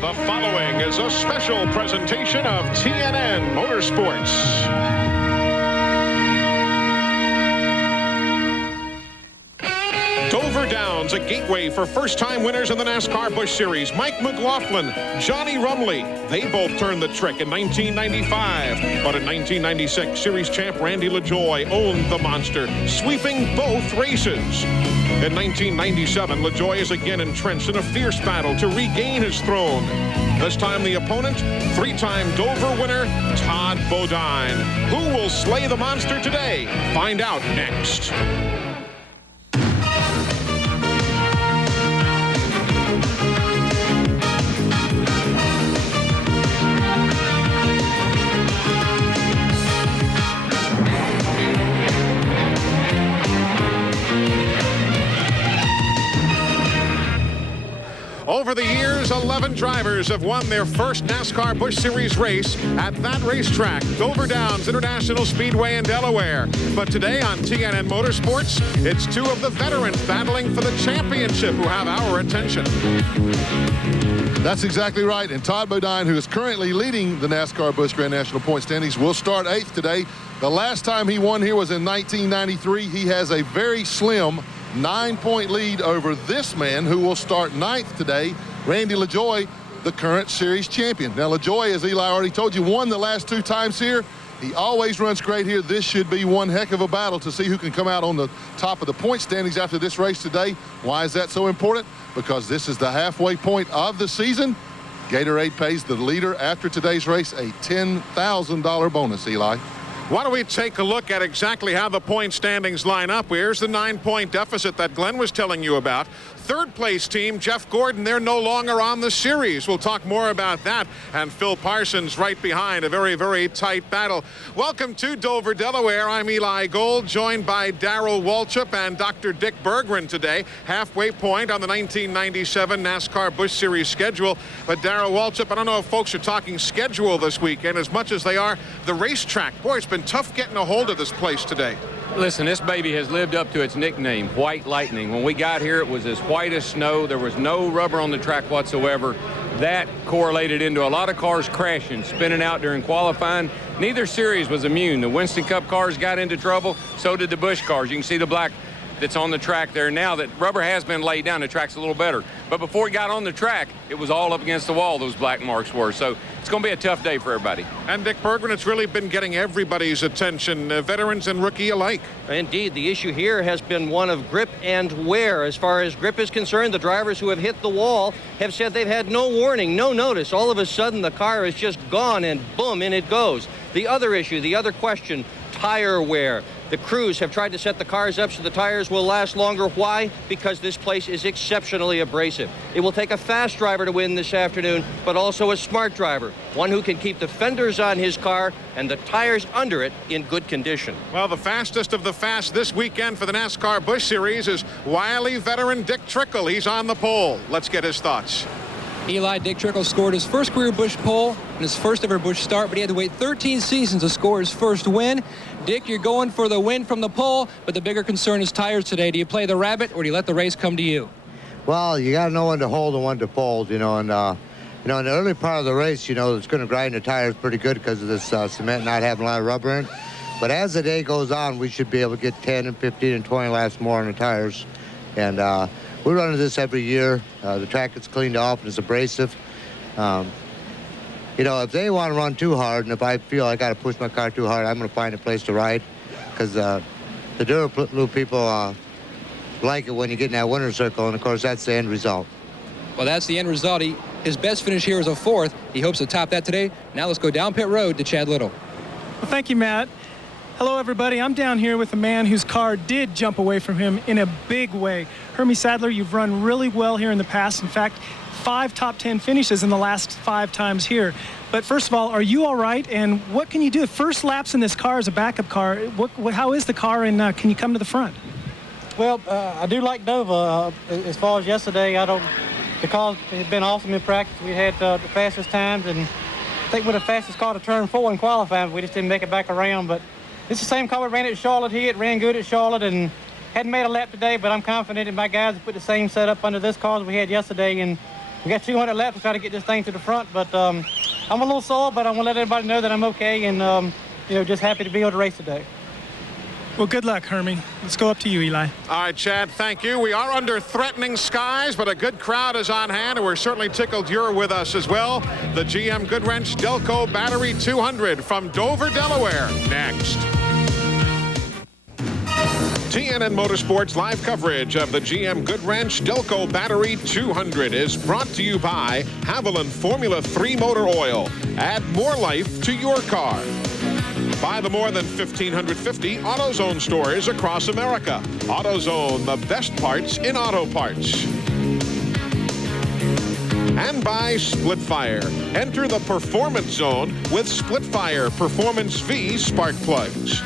The following is a special presentation of TNN Motorsports. Dover Downs, a gateway for first-time winners in the NASCAR Busch Series. Mike McLaughlin, Johnny Rumley, they both turned the trick in 1995. But in 1996, Series champ Randy LaJoie owned the monster, sweeping both races. In 1997, LaJoie is again entrenched in a fierce battle to regain his throne. This time the opponent, three-time Dover winner, Todd Bodine. Who will slay the monster today? Find out next. Over the years, 11 drivers have won their first NASCAR Busch Series race at that racetrack, Dover Downs International Speedway in Delaware. But today on TNN Motorsports, it's two of the veterans battling for the championship who have our attention. That's exactly right. And Todd Bodine, who is currently leading the NASCAR Busch Grand National point standings, will start 8th today. The last time he won here was in 1993. He has a very slim 9-point lead over this man who will start 9th today, Randy LaJoie, the current series champion. Now, LaJoie, as Eli already told you, won the last 2 times here. He always runs great here. This should be one heck of a battle to see who can come out on the top of the point standings after this race today. Why is that so important? Because this is the halfway point of the season. Gatorade pays the leader after today's race a $10,000 bonus, Eli. Why don't we take a look at exactly how the point standings line up? Here's the 9-point deficit that Glenn was telling you about. Third place team, Jeff Gordon, they're no longer on the series. We'll talk more about that. And Phil Parsons right behind, a very, very tight battle. Welcome to Dover, Delaware. I'm Eli Gold, joined by Darrell Waltrip and Dr. Dick Berggren today. Halfway point on the 1997 NASCAR Busch Series schedule. But Darrell Waltrip, I don't know if folks are talking schedule this weekend as much as they are the racetrack. Boy, it's been tough getting a hold of this place today. Listen, this baby has lived up to its nickname, White Lightning. When we got here, it was as white as snow. There was no rubber on the track whatsoever. That correlated into a lot of cars crashing, spinning out during qualifying. Neither series was immune. The Winston Cup cars got into trouble. So did the Busch cars. You can see the black that's on the track there now. That rubber has been laid down. The track's a little better. But before it got on the track, it was all up against the wall, those black marks were. So it's going to be a tough day for everybody. And Dick Berggren, it's really been getting everybody's attention, veterans and rookie alike. Indeed, the issue here has been one of grip and wear. As far as grip is concerned, the drivers who have hit the wall have said they've had no warning, no notice. All of a sudden, the car is just gone, and boom, in it goes. The other issue, the other question, tire wear. The crews have tried to set the cars up so the tires will last longer. Why? Because this place is exceptionally abrasive. It will take a fast driver to win this afternoon, but also a smart driver, one who can keep the fenders on his car and the tires under it in good condition. Well, the fastest of the fast this weekend for the NASCAR Busch Series is wily veteran Dick Trickle. He's on the pole. Let's get his thoughts. Eli, Dick Trickle scored his first career Busch pole and his first ever Busch start, but he had to wait 13 seasons to score his first win. Dick, you're going for the win from the pole, but the bigger concern is tires today. Do you play the rabbit or do you let the race come to you? Well, you got to know when to hold and when to fold, and in the early part of the race, it's going to grind the tires pretty good because of this cement not having a lot of rubber in it. But as the day goes on, we should be able to get 10 and 15 and 20 laps more on the tires. And we run this every year. The track gets cleaned off and it's abrasive. If they want to run too hard, and if I feel I got to push my car too hard, I'm going to find a place to ride. Because the Duraplu people like it when you get in that winner's circle, and of course that's the end result. Well, that's the end result. His best finish here is a 4th. He hopes to top that today. Now let's go down pit road to Chad Little. Well, thank you, Matt. Hello, everybody. I'm down here with a man whose car did jump away from him in a big way. Hermie Sadler, you've run really well here in the past. In fact, 5 top 10 finishes in the last 5 times here. But first of all, are you all right? And what can you do? First laps in this car as a backup car. How is the car, and can you come to the front? Well, I do like Dover. As far as yesterday, the car has been awesome in practice. We had the fastest times, and I think we're the fastest car to turn 4 in qualifying. We just didn't make it back around. But it's the same car we ran at Charlotte here. It ran good at Charlotte, and hadn't made a lap today, but I'm confident that my guys have put the same setup under this car as we had yesterday, and We got 200 laps to try to get this thing to the front, but I'm a little sore, but I want to let everybody know that I'm okay and, just happy to be able to race today. Well, good luck, Hermie. Let's go up to you, Eli. All right, Chad, thank you. We are under threatening skies, but a good crowd is on hand, and we're certainly tickled you're with us as well. The GM Goodwrench Delco Battery 200 from Dover, Delaware, next. TNN Motorsports live coverage of the GM Goodwrench Delco Battery 200 is brought to you by Haviland Formula 3 Motor Oil. Add more life to your car. By the more than 1,550 AutoZone stores across America. AutoZone, the best parts in auto parts. And by Splitfire. Enter the performance zone with Splitfire Performance V spark plugs.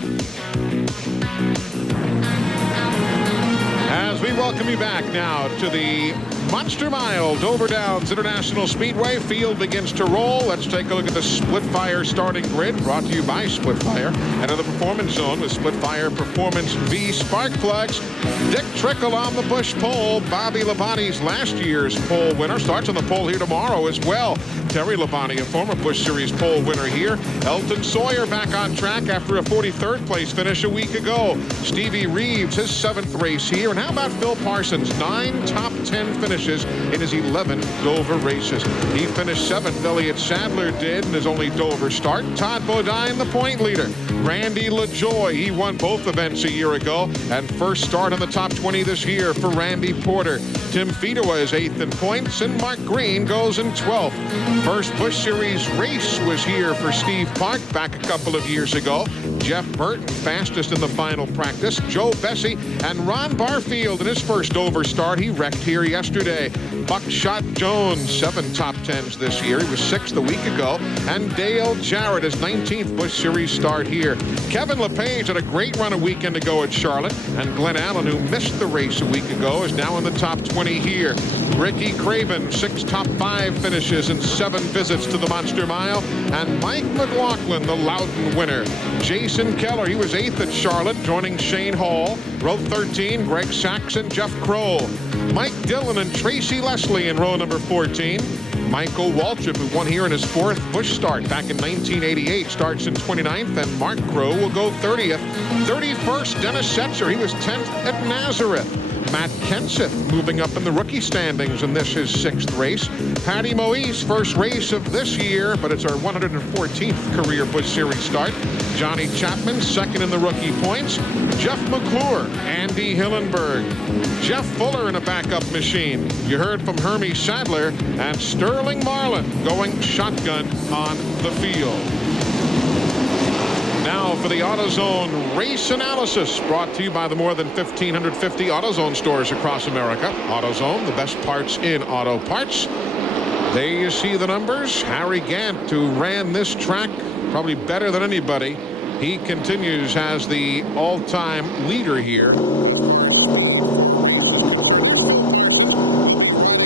As we welcome you back now to the Monster Mile, Dover Downs International Speedway. Field begins to roll. Let's take a look at the Splitfire starting grid, brought to you by Splitfire. Enter the performance zone with Splitfire Performance V spark plugs. Dick Trickle on the Busch pole. Bobby Labonte's last year's pole winner starts on the pole here tomorrow as well. Terry Labonte, a former Busch Series pole winner here. Elton Sawyer back on track after a 43rd place finish a week ago. Stevie Reeves, his 7th race here. And how about Phil Parsons? 9 top 10 finishes in his 11 Dover races. He finished 7th. Elliott Sadler did in his only Dover start. Todd Bodine, the point leader. Randy LaJoy, he won both events a year ago, and first start on the top 20 this year for Randy Porter. Tim Fedewa is 8th in points, and Mark Green goes in 12th. First Busch Series race was here for Steve Park back a couple of years ago. Jeff Burton fastest in the final practice. Joe Bessie and Ron Barfield in his first Dover start. He wrecked here yesterday. Buckshot Jones, 7 top 10s this year. He was 6th a week ago. And Dale Jarrett, his 19th Busch Series start here. Kevin LePage had a great run a weekend ago at Charlotte. And Glenn Allen, who missed the race a week ago, is now in the top 20 here. Ricky Craven, 6 top 5 finishes and 7 visits to the Monster Mile. And Mike McLaughlin, the Loudon winner. Jason Keller, he was 8th at Charlotte, joining Shane Hall. Row 13, Greg Saxon, Jeff Kroll. Mike Dillon and Tracy Leslie in row number 14. Michael Waltrip, who won here in his 4th Busch start back in 1988, starts in 29th, and Mark Crow will go 30th. 31st, Dennis Setzer, he was 10th at Nazareth. Matt Kenseth moving up in the rookie standings in this his 6th race. Patty Moise, first race of this year, but it's our 114th career Busch Series start. Johnny Chapman, 2nd in the rookie points. Jeff McClure, Andy Hillenberg. Jeff Fuller in a backup machine. You heard from Hermie Sadler and Sterling Marlin going shotgun on the field. Now for the AutoZone race analysis, brought to you by the more than 1,550 AutoZone stores across America. AutoZone, the best parts in auto parts. There you see the numbers. Harry Gant, who ran this track probably better than anybody. He continues as the all-time leader here.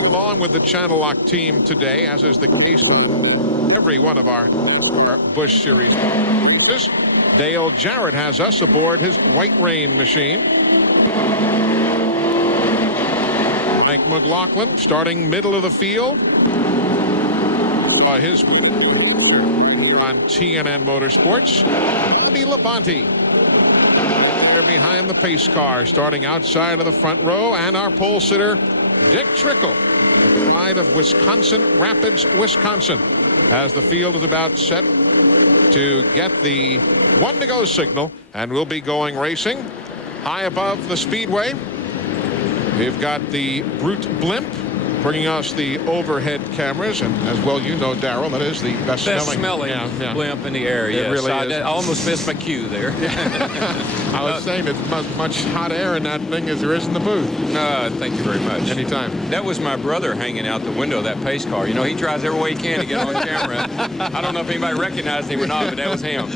Along with the Channel Lock team today, as is the case on every one of our Busch Series. Dale Jarrett has us aboard his White Rain machine. Mike McLaughlin starting middle of the field. His on TNN Motorsports. Bobby Labonte. They're behind the pace car, starting outside of the front row, and our pole sitter, Dick Trickle, side of Wisconsin Rapids, Wisconsin, as the field is about set to get the 1 to go signal, and we'll be going racing high above the speedway. We've got the Brute Blimp bringing us the overhead cameras, and as well you know, Darrell, that is the best smelling blimp in the air. It really is. I almost missed my cue there. I was saying it's much hot air in that thing as there is in the booth. Thank you very much. Anytime. That was my brother hanging out the window of that pace car. You know, he tries every way he can to get on camera. I don't know if anybody recognized him or not, but that was him.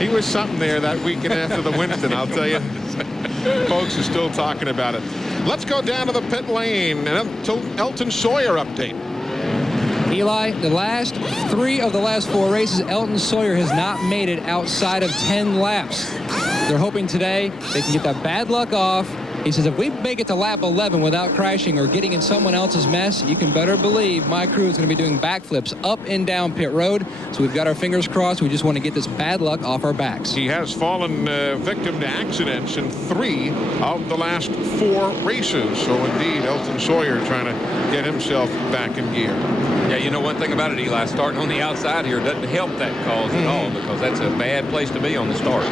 He was something there that weekend after the Winston, I'll tell you. Folks are still talking about it. Let's go down to the pit lane and Elton Sawyer update. Eli, the last 3 of the last 4 races, Elton Sawyer has not made it outside of 10 laps. They're hoping today they can get that bad luck off He says, if we make it to lap 11 without crashing or getting in someone else's mess, you can better believe my crew is going to be doing backflips up and down pit road. So we've got our fingers crossed. We just want to get this bad luck off our backs. He has fallen victim to accidents in 3 of the last 4 races. So indeed, Elton Sawyer trying to get himself back in gear. Yeah, you know one thing about it, Eli, starting on the outside here doesn't help that cause at all, because that's a bad place to be on the start.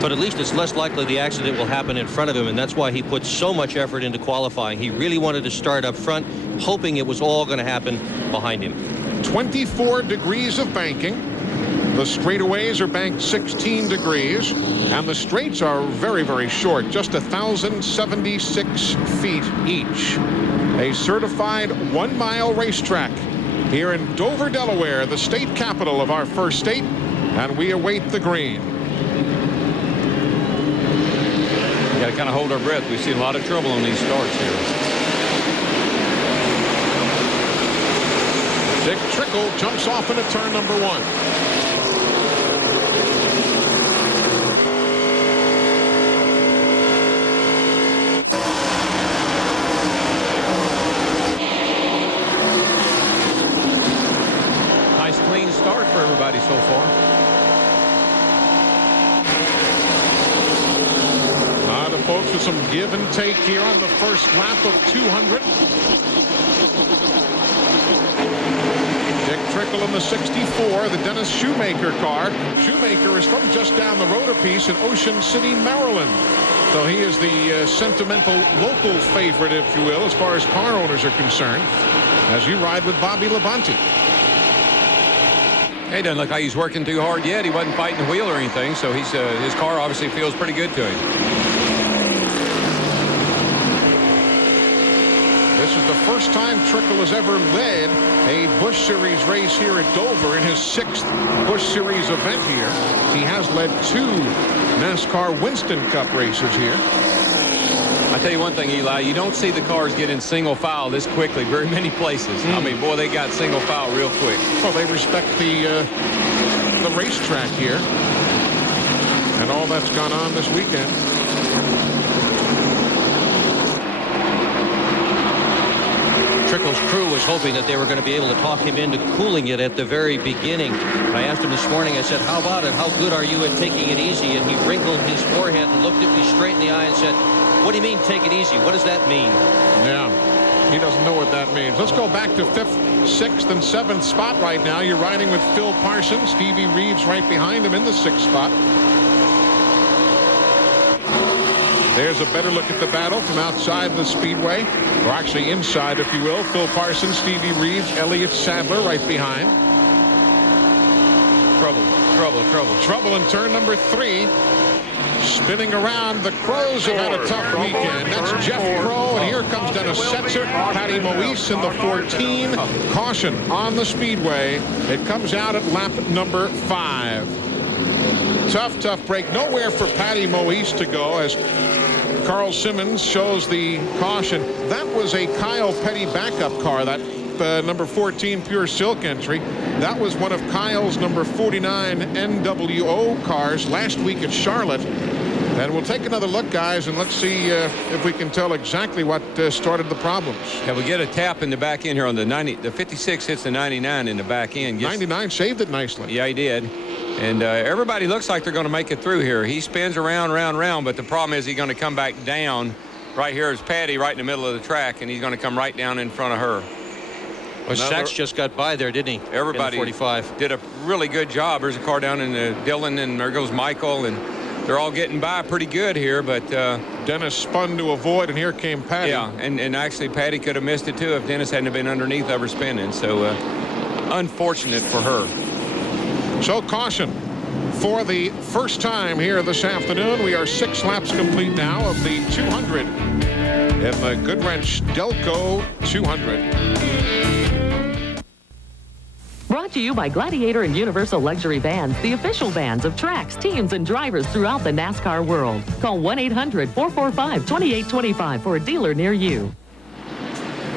But at least it's less likely the accident will happen in front of him, and that's why he put so much effort into qualifying. He really wanted to start up front, hoping it was all going to happen behind him. 24 degrees of banking. The straightaways are banked 16 degrees, and the straights are very, very short, just 1,076 feet each. A certified 1-mile racetrack here in Dover, Delaware, the state capital of our first state, and we await the green. Got to kind of hold our breath. We've seen a lot of trouble on these starts here. Dick Trickle jumps off into turn number 1. Nice clean start for everybody so far. Folks, with some give and take here on the first lap of 200. Dick Trickle in the 64, the Dennis Shoemaker car. Shoemaker is from just down the road a piece in Ocean City, Maryland. So he is the sentimental local favorite, if you will, as far as car owners are concerned, as you ride with Bobby Labonte. Hey, doesn't look like he's working too hard yet. He wasn't fighting the wheel or anything, so he's his car obviously feels pretty good to him. This is the first time Trickle has ever led a Busch Series race here at Dover in his 6th Busch Series event here. He has led 2 NASCAR Winston Cup races here. I tell you one thing, Eli, you don't see the cars get in single file this quickly very many places. I mean, boy, they got single file real quick. Well, they respect the racetrack here and all that's gone on this weekend. Trickle's crew was hoping that they were going to be able to talk him into cooling it at the very beginning. I asked him this morning, I said, how about it? How good are you at taking it easy? And he wrinkled his forehead and looked at me straight in the eye and said, what do you mean take it easy? What does that mean? Yeah, he doesn't know what that means. Let's go back to 5th, 6th, and 7th spot right now. You're riding with Phil Parsons. Stevie Reeves right behind him in the 6th spot. There's a better look at the battle from outside the speedway, or actually inside, if you will. Phil Parsons, Stevie Reeves, Elliott Sadler right behind. Trouble in turn number 3. Spinning around, the Crows have had a tough weekend. That's Jeff Crow, and here comes Dennis Setzer, Patty Moise in the 14. Caution on the speedway. It comes out at lap number 5. Tough break. Nowhere for Patty Moise to go as Carl Simmons shows the caution. That was a Kyle Petty backup car, that number 14 Pure Silk entry. That was one of Kyle's number 49 NWO cars last week at Charlotte. And we'll take another look, guys, and let's see if we can tell exactly what started the problems. Yeah, we get a tap in the back end here on the 90. The 56 hits the 99 in the back end. 99 saved it nicely. Yeah, he did. And everybody looks like they're going to make it through here. He spins around, round, but the problem is he's going to come back down. Right here is Patty right in the middle of the track, and he's going to come right down in front of her. Well, Sachs just got by there, didn't he? Everybody 45 did a really good job. There's a car down in Dillon, and there goes Michael, and they're all getting by pretty good here, but Dennis spun to avoid, and here came Patty. Yeah, and actually Patty could have missed it too if Dennis hadn't been underneath of her spinning. So unfortunate for her. So caution for the first time here this afternoon. We are 6 laps complete now of the 200 in the Goodwrench Delco 200. Brought to you by Gladiator and Universal Luxury Vans, the official vans of tracks, teams, and drivers throughout the NASCAR world. Call 1-800-445-2825 for a dealer near you.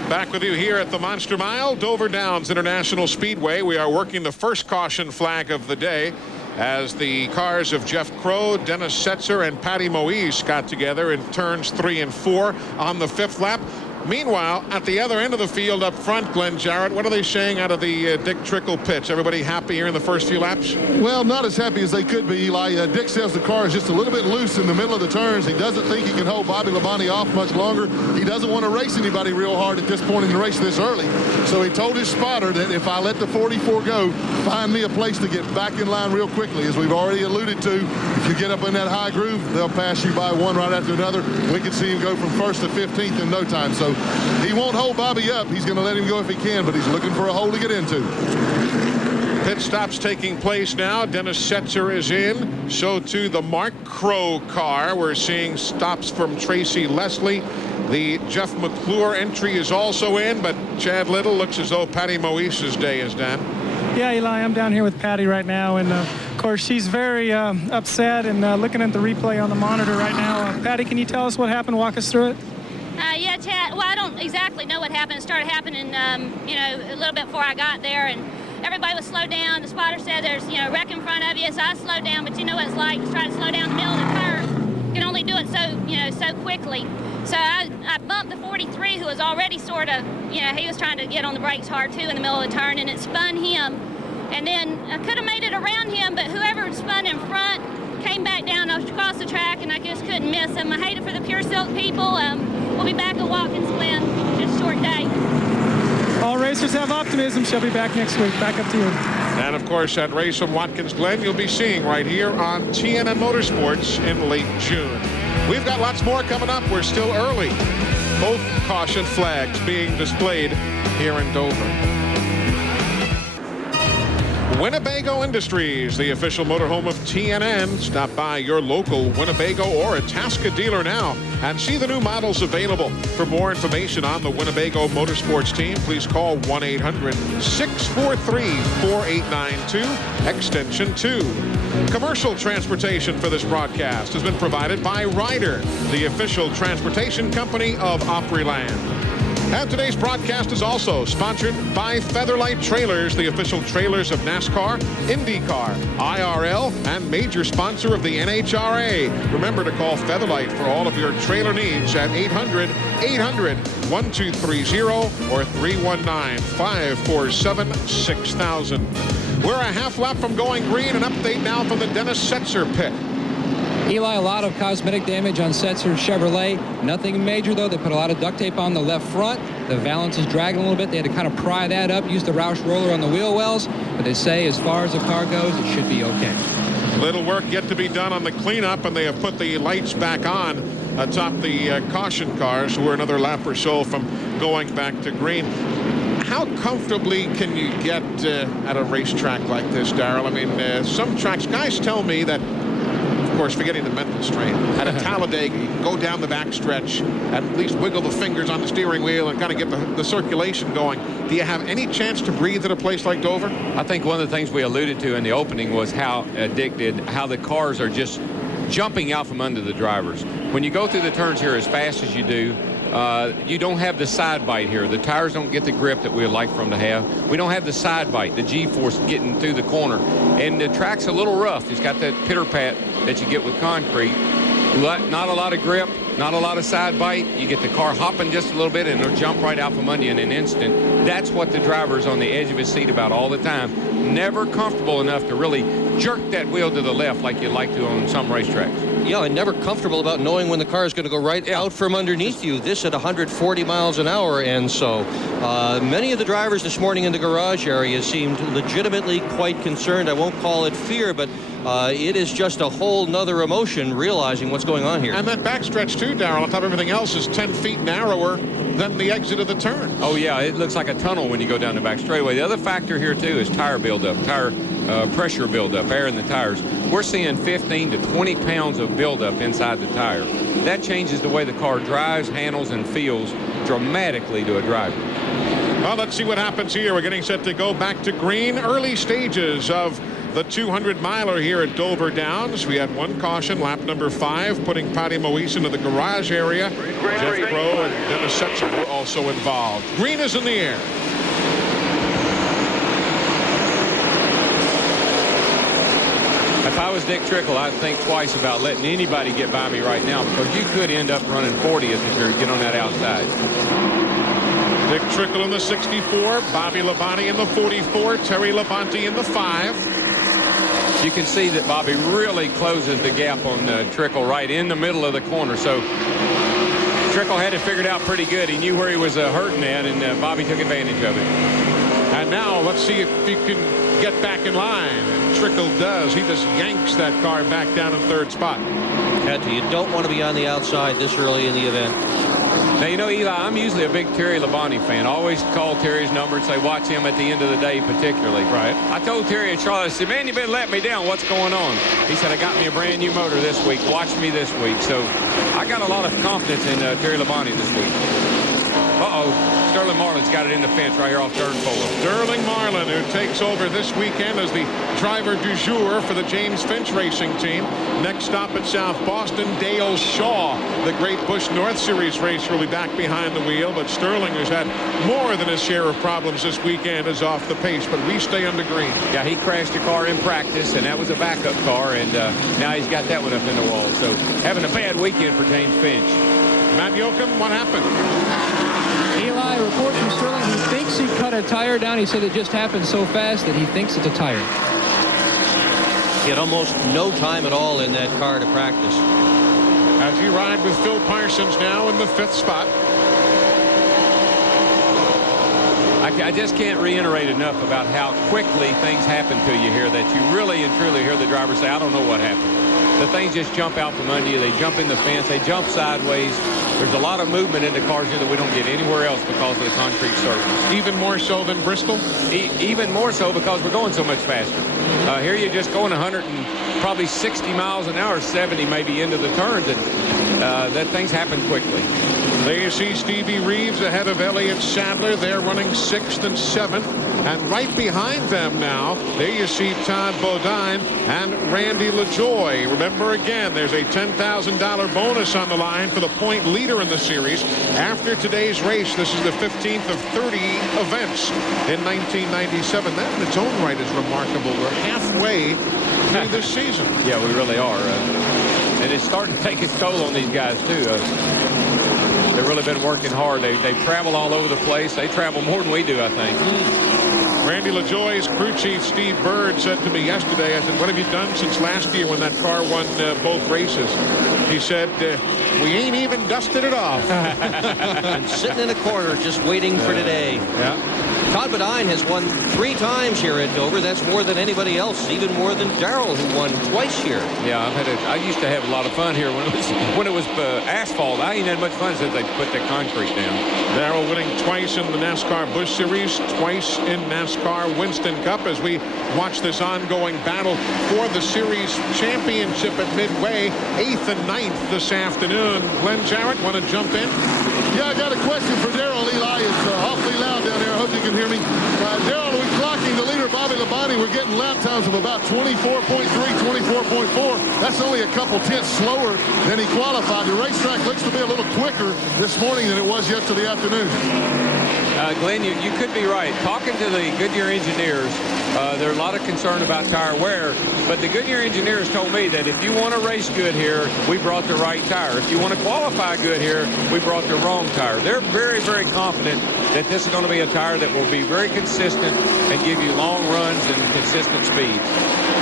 Back with you here at the Monster Mile, Dover Downs International Speedway. We are working the first caution flag of the day. as the cars of Jeff Crow, Dennis Setzer, and Patty Moise got together in turns 3 and 4 on the 5th lap. Meanwhile, at the other end of the field up front, Glenn Jarrett, what are they saying out of the Dick Trickle pits? Everybody happy here in the first few laps? Well, not as happy as they could be, Eli. Dick says the car is just a little bit loose in the middle of the turns. He doesn't think he can hold Bobby Labonte off much longer. He doesn't want to race anybody real hard at this point in the race this early. So he told his spotter that if I let the 44 go, find me a place to get back in line real quickly. As we've already alluded to, if you get up in that high groove, they'll pass you by one right after another. We could see him go from 1st to 15th in no time. So he won't hold Bobby up. He's going to let him go if he can, but he's looking for a hole to get into. Pit stops taking place now. Dennis Setzer is in. So too the Mark Crow car. We're seeing stops from Tracy Leslie. The Jeff McClure entry is also in, but Chad Little looks as though Patty Moise's day is done. Yeah, Eli, I'm down here with Patty right now, and of course she's very upset and looking at the replay on the monitor right now. Patty, can you tell us what happened? Walk us through it. Yeah, Chad. Well, I don't exactly know what happened. It started happening, you know, a little bit before I got there, and everybody was slowed down. The spotter said there's, you know, wreck in front of you, so I slowed down. But you know what it's like to try to slow down in the middle of the turn. You can only do it so, you know, so quickly. So I bumped the 43, who was already sort of, you know, he was trying to get on the brakes hard too in the middle of the turn, and it spun him. And then I could have made it around him, but whoever spun in front came back down across the track, and I just couldn't miss him. I hate it for the Pure Silk people. We'll be back at Watkins Glen. Just a short day. All racers have optimism. She'll be back next week. Back up to you. And of course, that race from Watkins Glen you'll be seeing right here on TNN Motorsports in late June. We've got lots more coming up. We're still early. Both caution flags being displayed here in Dover. Winnebago Industries, the official motorhome of TNN. Stop by your local Winnebago or Itasca dealer now and see the new models available. For more information on the Winnebago Motorsports team, please call 1-800-643-4892, extension 2. Commercial transportation for this broadcast has been provided by Ryder, the official transportation company of Opryland. And today's broadcast is also sponsored by Featherlight Trailers, the official trailers of NASCAR, IndyCar, IRL, and major sponsor of the NHRA. Remember to call Featherlight for all of your trailer needs at 800-800-1230 or 319-547-6000. We're a half lap from going green. An update now from the Dennis Setzer pit. Eli, a lot of cosmetic damage on Setzer's Chevrolet. Nothing major, though. They put a lot of duct tape on the left front. The valance is dragging a little bit. They had to kind of pry that up, use the Roush roller on the wheel wells. But they say as far as the car goes, it should be okay. Little work yet to be done on the cleanup, and they have put the lights back on atop the caution cars. We're another lap or so from going back to green. How comfortably can you get at a racetrack like this, Darrell? I mean, some tracks, guys tell me that, of course, forgetting the mental strain. At a Talladega, you can go down the backstretch, at least wiggle the fingers on the steering wheel and kind of get the circulation going. Do you have any chance to breathe at a place like Dover? I think one of the things we alluded to in the opening was how addicted, how the cars are just jumping out from under the drivers. When you go through the turns here as fast as you do, you don't have the side bite here. The tires don't get the grip that we would like for them to have. We don't have the side bite, the G-force getting through the corner. And the track's a little rough. It's got that pitter-pat that you get with concrete. Not a lot of grip, not a lot of side bite. You get the car hopping just a little bit and it'll jump right out from under you in an instant. That's what the driver's on the edge of his seat about all the time. Never comfortable enough to really jerk that wheel to the left like you'd like to on some racetracks. Yeah, and never comfortable about knowing when the car is going to go right out from underneath you. This at 140 miles an hour. And so many of the drivers this morning in the garage area seemed legitimately quite concerned. I won't call it fear, but it is just a whole nother emotion realizing what's going on here. And that backstretch too, Darrell, on top of everything else, is 10 feet narrower than the exit of the turn. Oh, yeah, it looks like a tunnel when you go down the back straightaway. The other factor here, too, is tire buildup, tire pressure buildup, air in the tires. We're seeing 15 to 20 pounds of buildup inside the tire. That changes the way the car drives, handles, and feels dramatically to a driver. Well, let's see what happens here. We're getting set to go back to green. Early stages of the 200-miler here at Dover Downs. We had one caution, lap number 5, putting Patty Moise into the garage area. Jeff Crow and Dennis Setzer were also involved. Green is in the air. If I was Dick Trickle, I'd think twice about letting anybody get by me right now, because you could end up running 40th if you get on that outside. Dick Trickle in the 64, Bobby Labonte in the 44, Terry Labonte in the 5. You can see that Bobby really closes the gap on Trickle right in the middle of the corner. So Trickle had it figured out pretty good. He knew where he was hurting at, and Bobby took advantage of it. And now let's see if he can get back in line. And Trickle does. He just yanks that car back down in third spot. You don't want to be on the outside this early in the event. Now, you know, Eli, I'm usually a big Terry Labonte fan. I always call Terry's number and say, watch him at the end of the day particularly. Right. I told Terry at Charlotte, I said, man, you've been letting me down. What's going on? He said, I got me a brand new motor this week. Watch me this week. So I got a lot of confidence in Terry Labonte this week. Sterling Marlin's got it in the fence right here off turn 4. Sterling Marlin, who takes over this weekend as the driver du jour for the James Finch Racing Team. Next stop at South Boston, Dale Shaw, the great Busch North Series racer, will be back behind the wheel. But Sterling, who's had more than his share of problems this weekend, is off the pace. But we stay under green. Yeah, he crashed a car in practice, and that was a backup car, and now he's got that one up in the wall. So having a bad weekend for James Finch. Matt Yoakum, what happened? Eli, a report from Sterling, he thinks he cut a tire down. He said it just happened so fast that he thinks it's a tire. He had almost no time at all in that car to practice. As you ride with Phil Parsons now in the 5th spot. I just can't reiterate enough about how quickly things happen to you here that you really and truly hear the driver say, I don't know what happened. The things just jump out from under you. They jump in the fence. They jump sideways. There's a lot of movement in the cars here that we don't get anywhere else because of the concrete surface. Even more so than Bristol? Even more so because we're going so much faster. Here you're just going 100 and probably 60 miles an hour, 70 maybe into the turns, and that things happen quickly. There you see Stevie Reeves ahead of Elliott Sadler. They're running 6th and 7th. And right behind them now, there you see Todd Bodine and Randy LaJoie. Remember again, there's a $10,000 bonus on the line for the point leader in the series. After today's race, this is the 15th of 30 events in 1997. That in its own right is remarkable. We're halfway through this season. Yeah, we really are. And it's starting to take its toll on these guys, too. They've really been working hard. They travel all over the place. They travel more than we do, I think. Randy LaJoie's crew chief Steve Bird said to me yesterday, I said, what have you done since last year when that car won both races? He said, we ain't even dusted it off. And sitting in a corner just waiting for today. Yeah. Todd Bodine has won 3 times here at Dover. That's more than anybody else, even more than Darrell, who won twice here. Yeah, I used to have a lot of fun here when it was asphalt. I ain't had much fun since they put that concrete down. Darrell winning twice in the NASCAR Busch Series, twice in NASCAR Winston Cup as we watch this ongoing battle for the series championship at Midway. 8th and 9th this afternoon. Glenn Jarrett, want to jump in? Yeah, I got a question for Darrell. Eli, it's awfully loud down there. I hope you can hear me. Darrell, we're clocking the leader, Bobby Labonte. We're getting lap times of about 24.3, 24.4. That's only a couple tenths slower than he qualified. The racetrack looks to be a little quicker this morning than it was yesterday afternoon. Glenn, you could be right. Talking to the Goodyear engineers, there's a lot of concern about tire wear, but the Goodyear engineers told me that if you want to race good here, we brought the right tire. If you want to qualify good here, we brought the wrong tire. They're very, very confident that this is going to be a tire that will be very consistent and give you long runs and consistent speeds.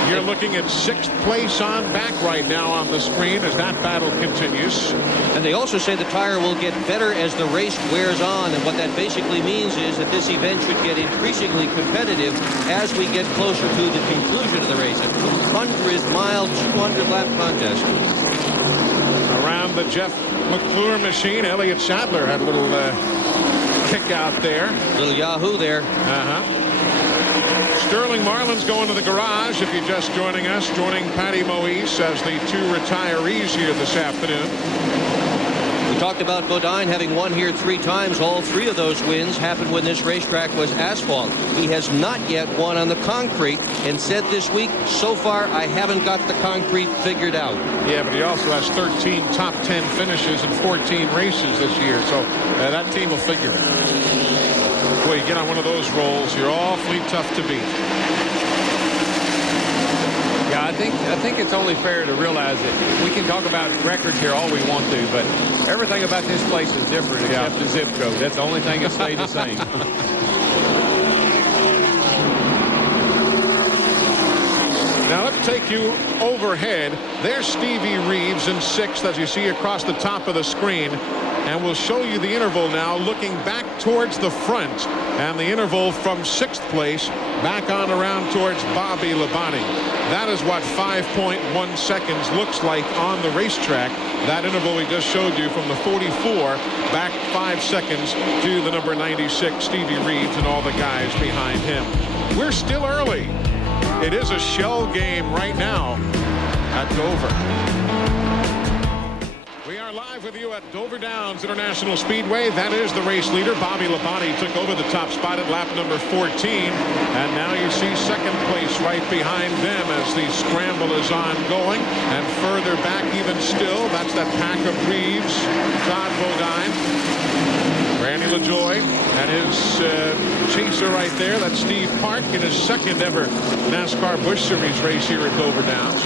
You're looking at 6th place on back right now on the screen as that battle continues. And they also say the tire will get better as the race wears on. And what that basically means is that this event should get increasingly competitive as we get closer to the conclusion of the race. A 200-mile, 200-lap contest. Around the Jeff McClure machine, Elliott Sadler had a little kick out there. Little yahoo there. Sterling Marlin's going to the garage if you're just joining us, joining Patty Moise as the 2 retirees here this afternoon. We talked about Bodine having won here 3 times. All 3 of those wins happened when this racetrack was asphalt. He has not yet won on the concrete and said this week, so far I haven't got the concrete figured out. Yeah, but he also has 13 top 10 finishes in 14 races this year, so that team will figure it. Boy, you get on one of those rolls, you're awfully tough to beat. Yeah, I think it's only fair to realize that we can talk about records here all we want to, but everything about this place is different except the zip code. That's the only thing that stayed the same. Now let's take you overhead. There's Stevie Reeves in 6th, as you see across the top of the screen. And we'll show you the interval now, looking back towards the front. And the interval from 6th place back on around towards Bobby Labonte. That is what 5.1 seconds looks like on the racetrack. That interval we just showed you from the 44 back 5 seconds to the number 96, Stevie Reeves, and all the guys behind him. We're still early. It is a shell game right now at Dover. We are live with you at Dover Downs International Speedway. That is the race leader. Bobby Labonte took over the top spot at lap number 14. And now you see second place right behind them as the scramble is ongoing. And further back even still, that's that pack of Reeves, Todd Bodine, Randy LaJoie, and his chaser right there. That's Steve Park in his second ever NASCAR Busch Series race here at Dover Downs.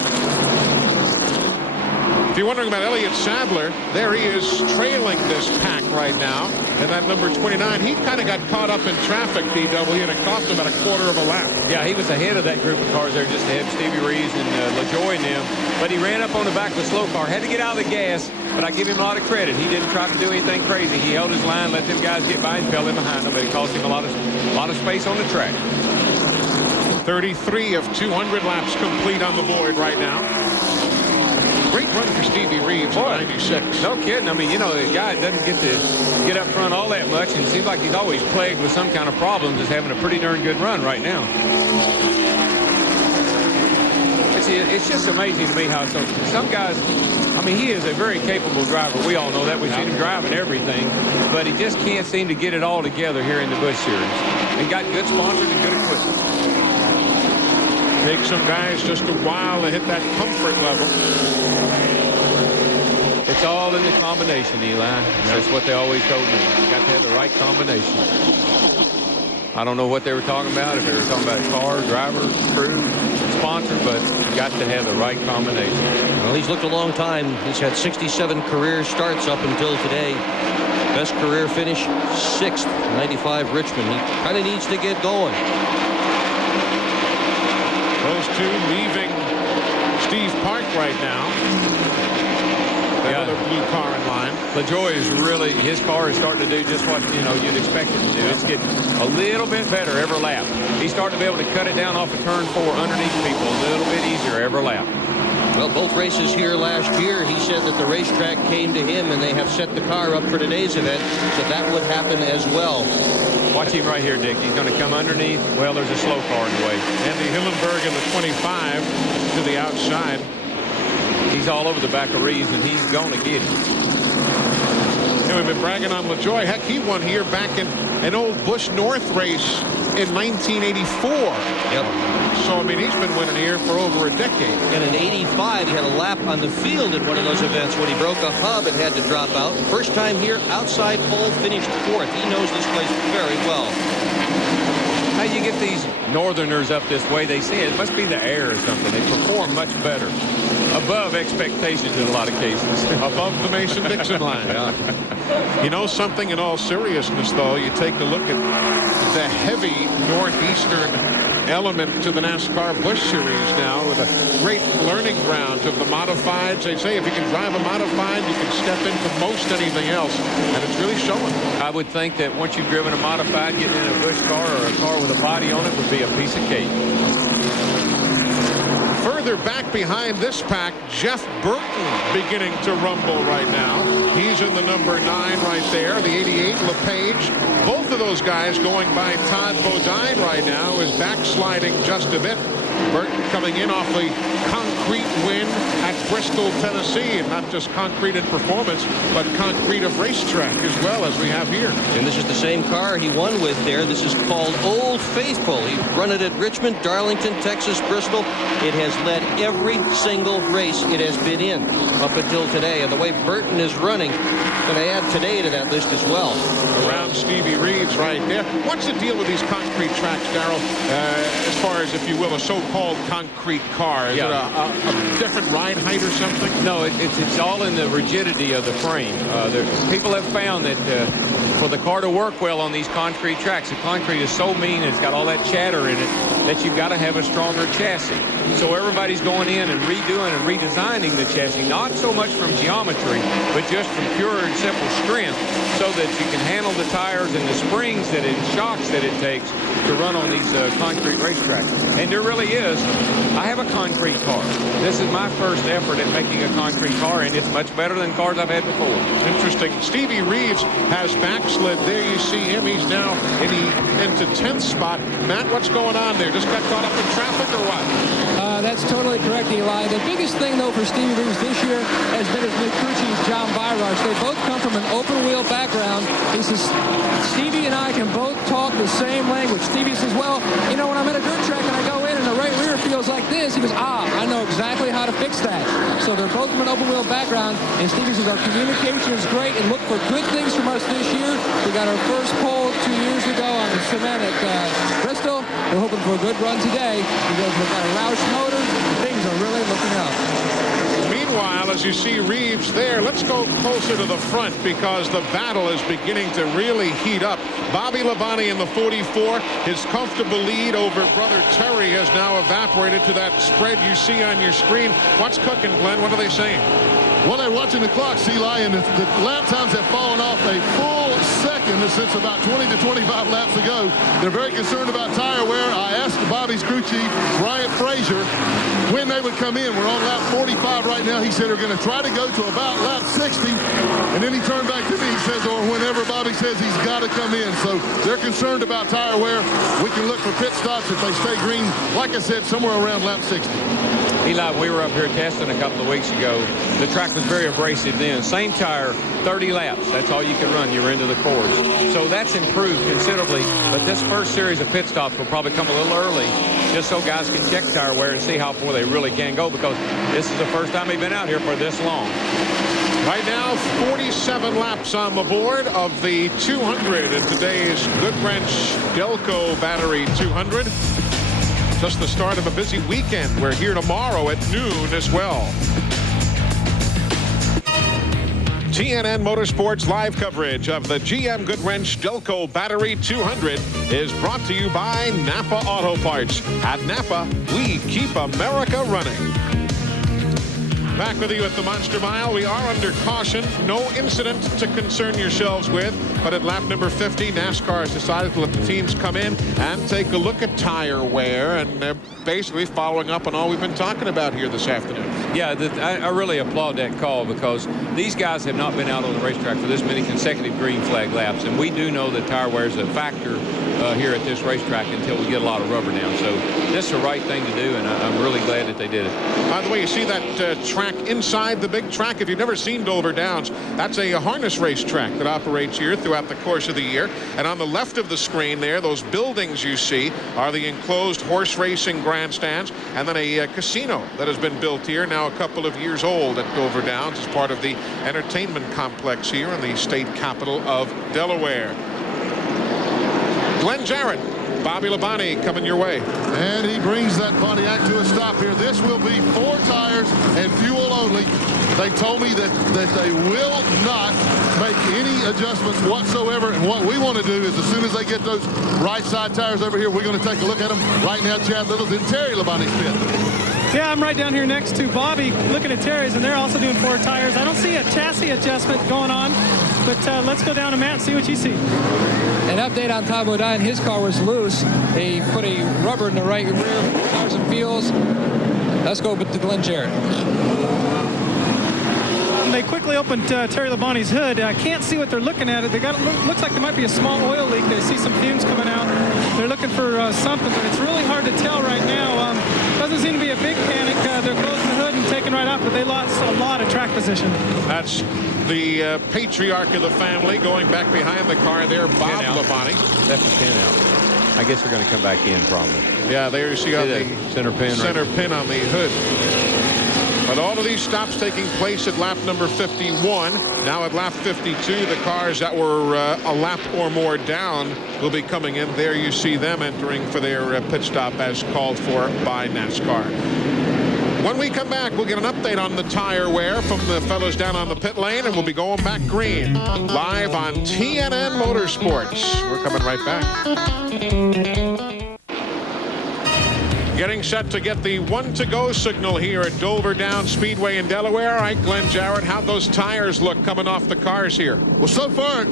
If you're wondering about Elliott Sadler, there he is trailing this pack right now. And that number 29, he kind of got caught up in traffic, DW, and it cost him about a quarter of a lap. Yeah, he was ahead of that group of cars there, just ahead of Stevie Reeves and LaJoie and them. But he ran up on the back of a slow car, had to get out of the gas, but I give him a lot of credit. He didn't try to do anything crazy. He held his line, let them guys get by and fell in behind them, but it cost him a lot of space on the track. 33 of 200 laps complete on the board right now. Great run for Stevie Reeves at 96. No kidding. I mean, you know, the guy doesn't get to get up front all that much, and it seems like he's always plagued with some kind of problems. Is having a pretty darn good run right now. It's just amazing to me how some guys, I mean, he is a very capable driver. We all know that. We've seen him driving everything, but he just can't seem to get it all together here in the Busch Series. And got good sponsors and good equipment. Takes some guys just a while to hit that comfort level. It's all in the combination, Eli. That's what they always told me. You got to have the right combination. I don't know what they were talking about, if they were talking about a car, driver, crew, sponsor, but you got to have the right combination. Well, he's looked a long time. He's had 67 career starts up until today. Best career finish, 6th, 95 Richmond. He kind of needs to get going. Those two leaving Steve Park right now. Another blue car in line. LaJoie is really, his car is starting to do just what, you know, you'd expect it to do. It's getting a little bit better every lap. He's starting to be able to cut it down off of turn 4 underneath people a little bit easier every lap. Well, both races here last year, he said that the racetrack came to him and they have set the car up for today's event, so that would happen as well. Watch him right here, Dick. He's going to come underneath. Well, there's a slow car in the way. Andy Hillenberg in the 25 to the outside. He's all over the back of Reeves, and he's going to get him. You know, we've been bragging on LaJoie. Heck, he won here back in an old Busch North race in 1984. Yep. So, I mean, he's been winning here for over a decade. And in 85, he had a lap on the field at one of those events when he broke a hub and had to drop out. First time here, outside pole, finished 4th. He knows this place very well. How you get these northerners up this way? They say it must be the air or something. They perform much better. Above expectations in a lot of cases. Above the Mason-Dixon line. Yeah. You know something, in all seriousness, though, you take a look at the heavy northeastern element to the NASCAR Busch Series now, with a great learning ground of the modifieds. They say if you can drive a modified, you can step into most anything else, and it's really showing. I would think that once you've driven a modified, getting in a Busch car or a car with a body on it would be a piece of cake. Further back behind this pack, Jeff Burton beginning to rumble right now. He's in the number 9 right there, the 88 LePage. Both of those guys going by Todd Bodine right now is backsliding just a bit. Burton coming in off the concrete win at Bristol, Tennessee, and not just concrete in performance, but concrete of racetrack as well, as we have here. And this is the same car he won with there. This is called Old Faithful. He run it at Richmond, Darlington, Texas, Bristol. It has led every single race it has been in up until today. And the way Burton is running, going to add today to that list as well. Around Stevie Reeves right there. What's the deal with these concrete tracks, Darrell, as far as, if you will, a so so-called concrete car? Is it a different ride height or something? No, it's all in the rigidity of the frame. People have found that for the car to work well on these concrete tracks, the concrete is so mean, it's got all that chatter in it, that you've got to have a stronger chassis. So everybody's going in and redoing and redesigning the chassis, not so much from geometry, but just from pure and simple strength, so that you can handle the tires and the springs shocks that it takes to run on these concrete racetracks. And there really is. I have a concrete car. This is my first effort at making a concrete car, and it's much better than cars I've had before. Interesting. Stevie Reeves has backslid. There you see him. He's now into 10th spot. Matt, what's going on there? Just got caught up in traffic or what? That's totally correct, Eli. The biggest thing, though, for Stevie Reeves this year has been his new crew chief, John Byrosh. They both come from an open-wheel background. He says, Stevie and I can both talk the same language. Stevie says, well, you know, when I'm at a dirt track and I go in and the right rear feels like this, he goes, I know exactly how to fix that. So they're both from an open-wheel background, and Stevie says our communication is great, and look for good things from us this year. We got our first pole 2 years ago on the cement at Bristol. We're hoping for a good run today because we've got a Roush motor. Things are really looking up. Meanwhile, as you see Reeves there, let's go closer to the front because the battle is beginning to really heat up. Bobby Labonte in the 44. His comfortable lead over brother Terry has now evaporated to that spread you see on your screen. What's cooking, Glenn? What are they saying? Well, they're watching the clock, Eli, and the lap times have fallen off a full second since about 20 to 25 laps ago. They're very concerned about tire wear. I asked Bobby's crew chief, Bryant Frazier, when they would come in. We're on lap 45 right now. He said they're going to try to go to about lap 60, and then he turned back to me. He says, or whenever Bobby says he's got to come in. So they're concerned about tire wear. We can look for pit stops if they stay green, like I said, somewhere around lap 60. Eli, we were up here testing a couple of weeks ago. The track was very abrasive then. Same tire, 30 laps. That's all you can run. You're into the cords. So that's improved considerably. But this first series of pit stops will probably come a little early just so guys can check tire wear and see how far they really can go, because this is the first time they've been out here for this long. Right now, 47 laps on the board of the 200 in today's Goodwrench Delco Battery 200. Just the start of a busy weekend. We're here tomorrow at noon as well. TNN Motorsports live coverage of the GM Goodwrench Delco Battery 200 is brought to you by Napa Auto Parts. At Napa, we keep America running. Back with you at the Monster Mile. We are under caution. No incident to concern yourselves with. But at lap number 50, NASCAR has decided to let the teams come in and take a look at tire wear. And they're basically following up on all we've been talking about here this afternoon. Yeah, I really applaud that call, because these guys have not been out on the racetrack for this many consecutive green flag laps. And we do know that tire wear is a factor here at this racetrack until we get a lot of rubber down. So this is the right thing to do, and I'm really glad that they did it. By the way, you see that track inside the big track? If you've never seen Dover Downs, that's a harness race track that operates here throughout the course of the year. And on the left of the screen there, those buildings you see are the enclosed horse racing grandstands, and then a casino that has been built here, now a couple of years old, at Dover Downs as part of the entertainment complex here in the state capital of Delaware. Glenn Jarrett, Bobby Labonte coming your way. And he brings that Pontiac to a stop here. This will be 4 tires and fuel only. They told me that they will not make any adjustments whatsoever. And what we want to do is, as soon as they get those right side tires over here, we're going to take a look at them. Right now, Chad Little's in Terry Labonte's pit. Yeah, I'm right down here next to Bobby looking at Terry's, and they're also doing 4 tires. I don't see a chassis adjustment going on, but let's go down to Matt and see what you see. An update on Todd Bodine. His car was loose. They put a rubber in the right rear tires and fuels. Let's go to Glenn Jarrett. They quickly opened Terry Labonte's hood. I can't see what they're looking at. Looks like there might be a small oil leak. They see some fumes coming out. They're looking for something, but it's really hard to tell right now. Doesn't seem to be a big panic. They're closing the hood and taking right off, but they lost a lot of track position. That's the patriarch of the family going back behind the car there, Bob Labonte. That's the pin out. I guess they're going to come back in probably. Yeah, there you see on the center pin on the hood. But all of these stops taking place at lap number 51. Now at lap 52, the cars that were a lap or more down will be coming in. There you see them entering for their pit stop as called for by NASCAR. When we come back, we'll get an update on the tire wear from the fellows down on the pit lane, and we'll be going back green. Live on TNN Motorsports. We're coming right back. Getting set to get the 1-to-go signal here at Dover Down Speedway in Delaware. All right, Glenn Jarrett, how'd those tires look coming off the cars here? Well, so far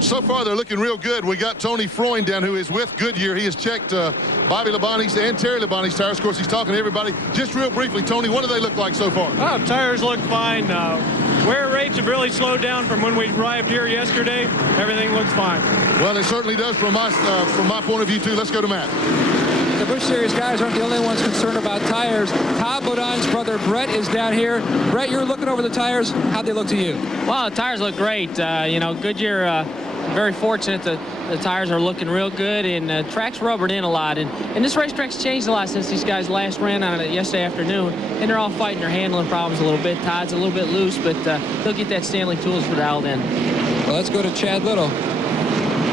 they're looking real good. We got Tony Freund down, who is with Goodyear. He has checked Bobby Labonte's and Terry Labonte's tires. Of course, he's talking to everybody. Just real briefly, Tony, what do they look like so far? Oh, tires look fine. Wear rates have really slowed down from when we arrived here yesterday. Everything looks fine. Well, it certainly does from my point of view, too. Let's go to Matt. The Busch Series guys aren't the only ones concerned about tires. Todd Bodine's brother Brett is down here. Brett, you're looking over the tires. How'd they look to you? Well, the tires look great. Goodyear, very fortunate that the tires are looking real good, and the track's rubbered in a lot. And this racetrack's changed a lot since these guys last ran on it yesterday afternoon, and they're all fighting their handling problems a little bit. Todd's a little bit loose, but they'll get that Stanley Tools for dialed in. Well, let's go to Chad Little.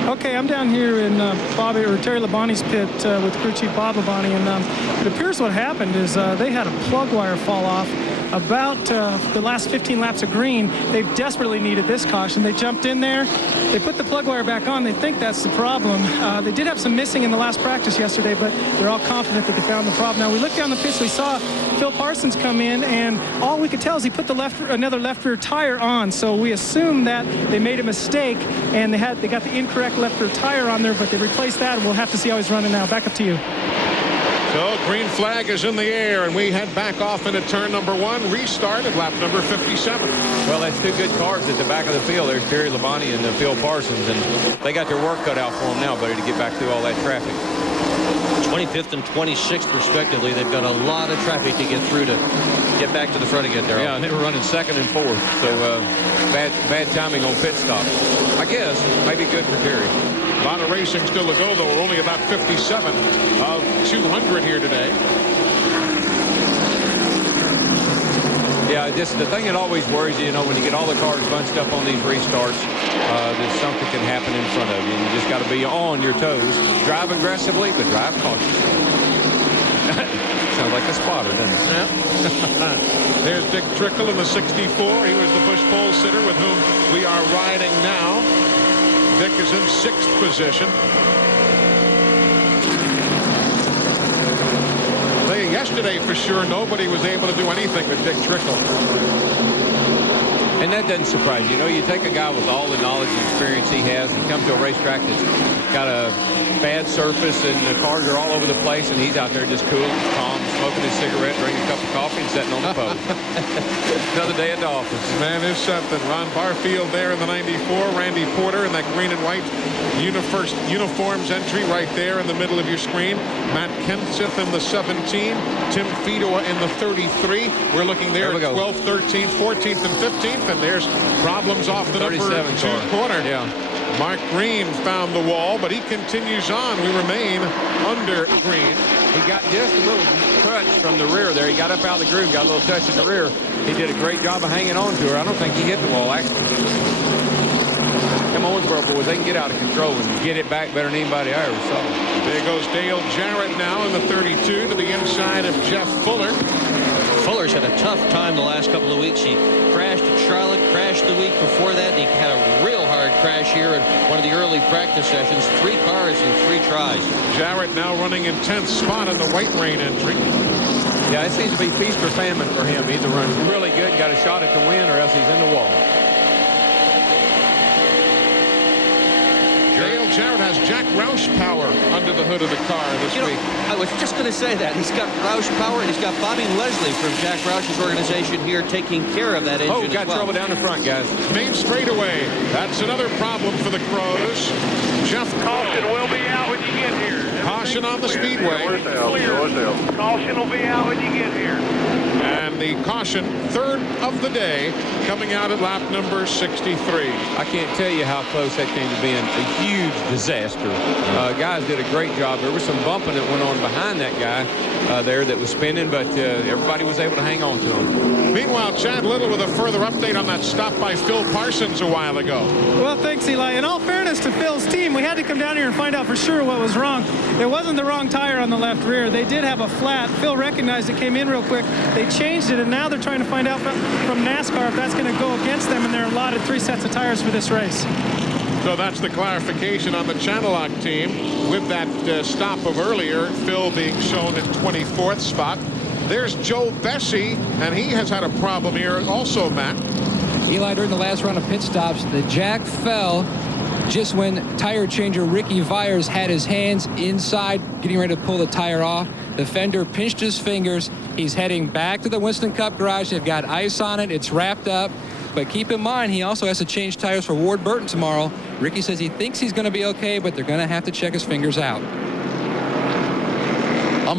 Okay, I'm down here in Terry Labonte's pit with crew chief Bob Labonte, and it appears what happened is they had a plug wire fall off about the last 15 laps of green. They desperately needed this caution. They jumped in there. They put the plug wire back on. They think that's the problem. They did have some missing in the last practice yesterday, but they're all confident that they found the problem. Now, we looked down the pits. We saw Phil Parsons come in, and all we could tell is he put another left rear tire on. So we assume that they made a mistake, and they got the incorrect left rear tire on there, but they replaced that, and we'll have to see how he's running now. Back up to you. So green flag is in the air, and we head back off into turn number 1. Restart at lap number 57. Well, that's two good cars at the back of the field. There's Terry Labonte and Phil Parsons, and they got their work cut out for them now, buddy, to get back through all that traffic. 25th and 26th, respectively. They've got a lot of traffic to get through to get back to the front again, Darrell. Yeah, and they were running 2nd and 4th, so bad timing on pit stop. I guess maybe good for Terry. A lot of racing still to go, though. We're only about 57 of 200 here today. Yeah, just the thing that always worries you, when you get all the cars bunched up on these restarts, there's something can happen in front of you. You just got to be on your toes. Drive aggressively, but drive cautiously. Sounds like a spotter, doesn't it? Yeah. There's Dick Trickle in the 64. He was the Busch pole sitter with whom we are riding now. Dick is in 6th position. Yesterday, for sure, nobody was able to do anything with Dick Trickle. And that doesn't surprise you. You take a guy with all the knowledge and experience he has and come to a racetrack that's got a bad surface and the cars are all over the place, and he's out there just cool, calm, smoking his cigarette, drinking a cup of coffee, and sitting on the pole. Another day at the office. Man, is something. Ron Barfield there in the 94. Randy Porter in that green and white uniforms entry right there in the middle of your screen. Matt Kenseth in the 17. Tim Fedor in the 33. We're looking there at 12th, 13th, 14th, and 15th. And there's problems off the number 2 corner. Yeah. Mark Green found the wall, but he continues on. We remain under Green. He got just a little touch from the rear there. He got up out of the groove, got a little touch in the rear. He did a great job of hanging on to her. I don't think he hit the wall, actually. Them Owensboro boys, they can get out of control and get it back better than anybody I ever saw. There goes Dale Jarrett now in the 32 to the inside of Jeff Fuller. Fuller's had a tough time the last couple of weeks. He crashed at Charlotte, crashed the week before that, and he had a real hard crash here in one of the early practice sessions. 3 cars in 3 tries. Jarrett now running in 10th spot in the White Rain entry. Yeah, it seems to be feast or famine for him. Either runs really good, got a shot at the win, or else he's in the wall. Dale Jarrett has Jack Roush power under the hood of the car this week. I was just going to say that. He's got Roush power, and he's got Bobby Leslie from Jack Roush's organization here taking care of that engine. Got trouble down the front, guys. Main straightaway. That's another problem for the Crows. Jeff Caution will be out when you get here. Caution on the speedway. Caution will be out when you get here. And the caution, third of the day, coming out at lap number 63. I can't tell you how close that came to being a huge disaster. Guys did a great job. There was some bumping that went on behind that guy there that was spinning, but everybody was able to hang on to him. Meanwhile, Chad Little with a further update on that stop by Phil Parsons a while ago. Well, thanks, Eli. In all fairness to Phil's team, we had to come down here and find out for sure what was wrong. It wasn't the wrong tire on the left rear. They did have a flat. Phil recognized it, came in real quick. They changed it, and now they're trying to find out from NASCAR if that's going to go against them, and they're allotted 3 sets of tires for this race. So that's the clarification on the Channel Lock team. With that stop of earlier, Phil being shown in 24th spot. There's Joe Bessie, and he has had a problem here also, Matt. Eli, during the last round of pit stops, the jack fell just when tire changer Ricky Viers had his hands inside getting ready to pull the tire off. The fender pinched his fingers. He's heading back to the Winston Cup garage. They've got ice on it. It's wrapped up. But keep in mind, he also has to change tires for Ward Burton tomorrow. Ricky says he thinks he's going to be okay, but they're going to have to check his fingers out. I'm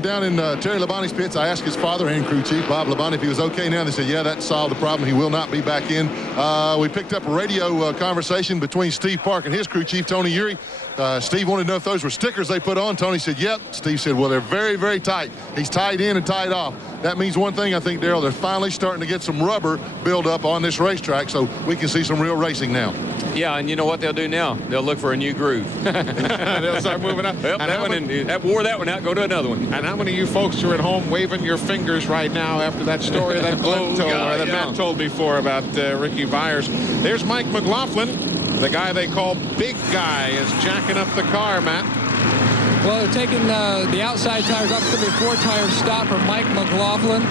down in Terry Labonte's pits. I asked his father and crew chief, Bob Labonte, if he was okay now. They said, yeah, that solved the problem. He will not be back in. We picked up a radio conversation between Steve Park and his crew chief, Tony Urey. Steve wanted to know if those were stickers they put on. Tony said, yep. Steve said, well, they're very, very tight. He's tied in and tied off. That means one thing, I think, Darrell, they're finally starting to get some rubber build up on this racetrack, so we can see some real racing now. Yeah, and you know what they'll do now? They'll look for a new groove. They'll start moving up. Yep, that wore that one out, go to another one. And how many of you folks are at home waving your fingers right now after that story that Glenn told, or that Matt told before about Ricky Viers? There's Mike McLaughlin, the guy they call Big Guy, is jacking up the car, Matt. Well, they're taking the outside tires off. It's going to be a 4-tire stop for Mike McLaughlin.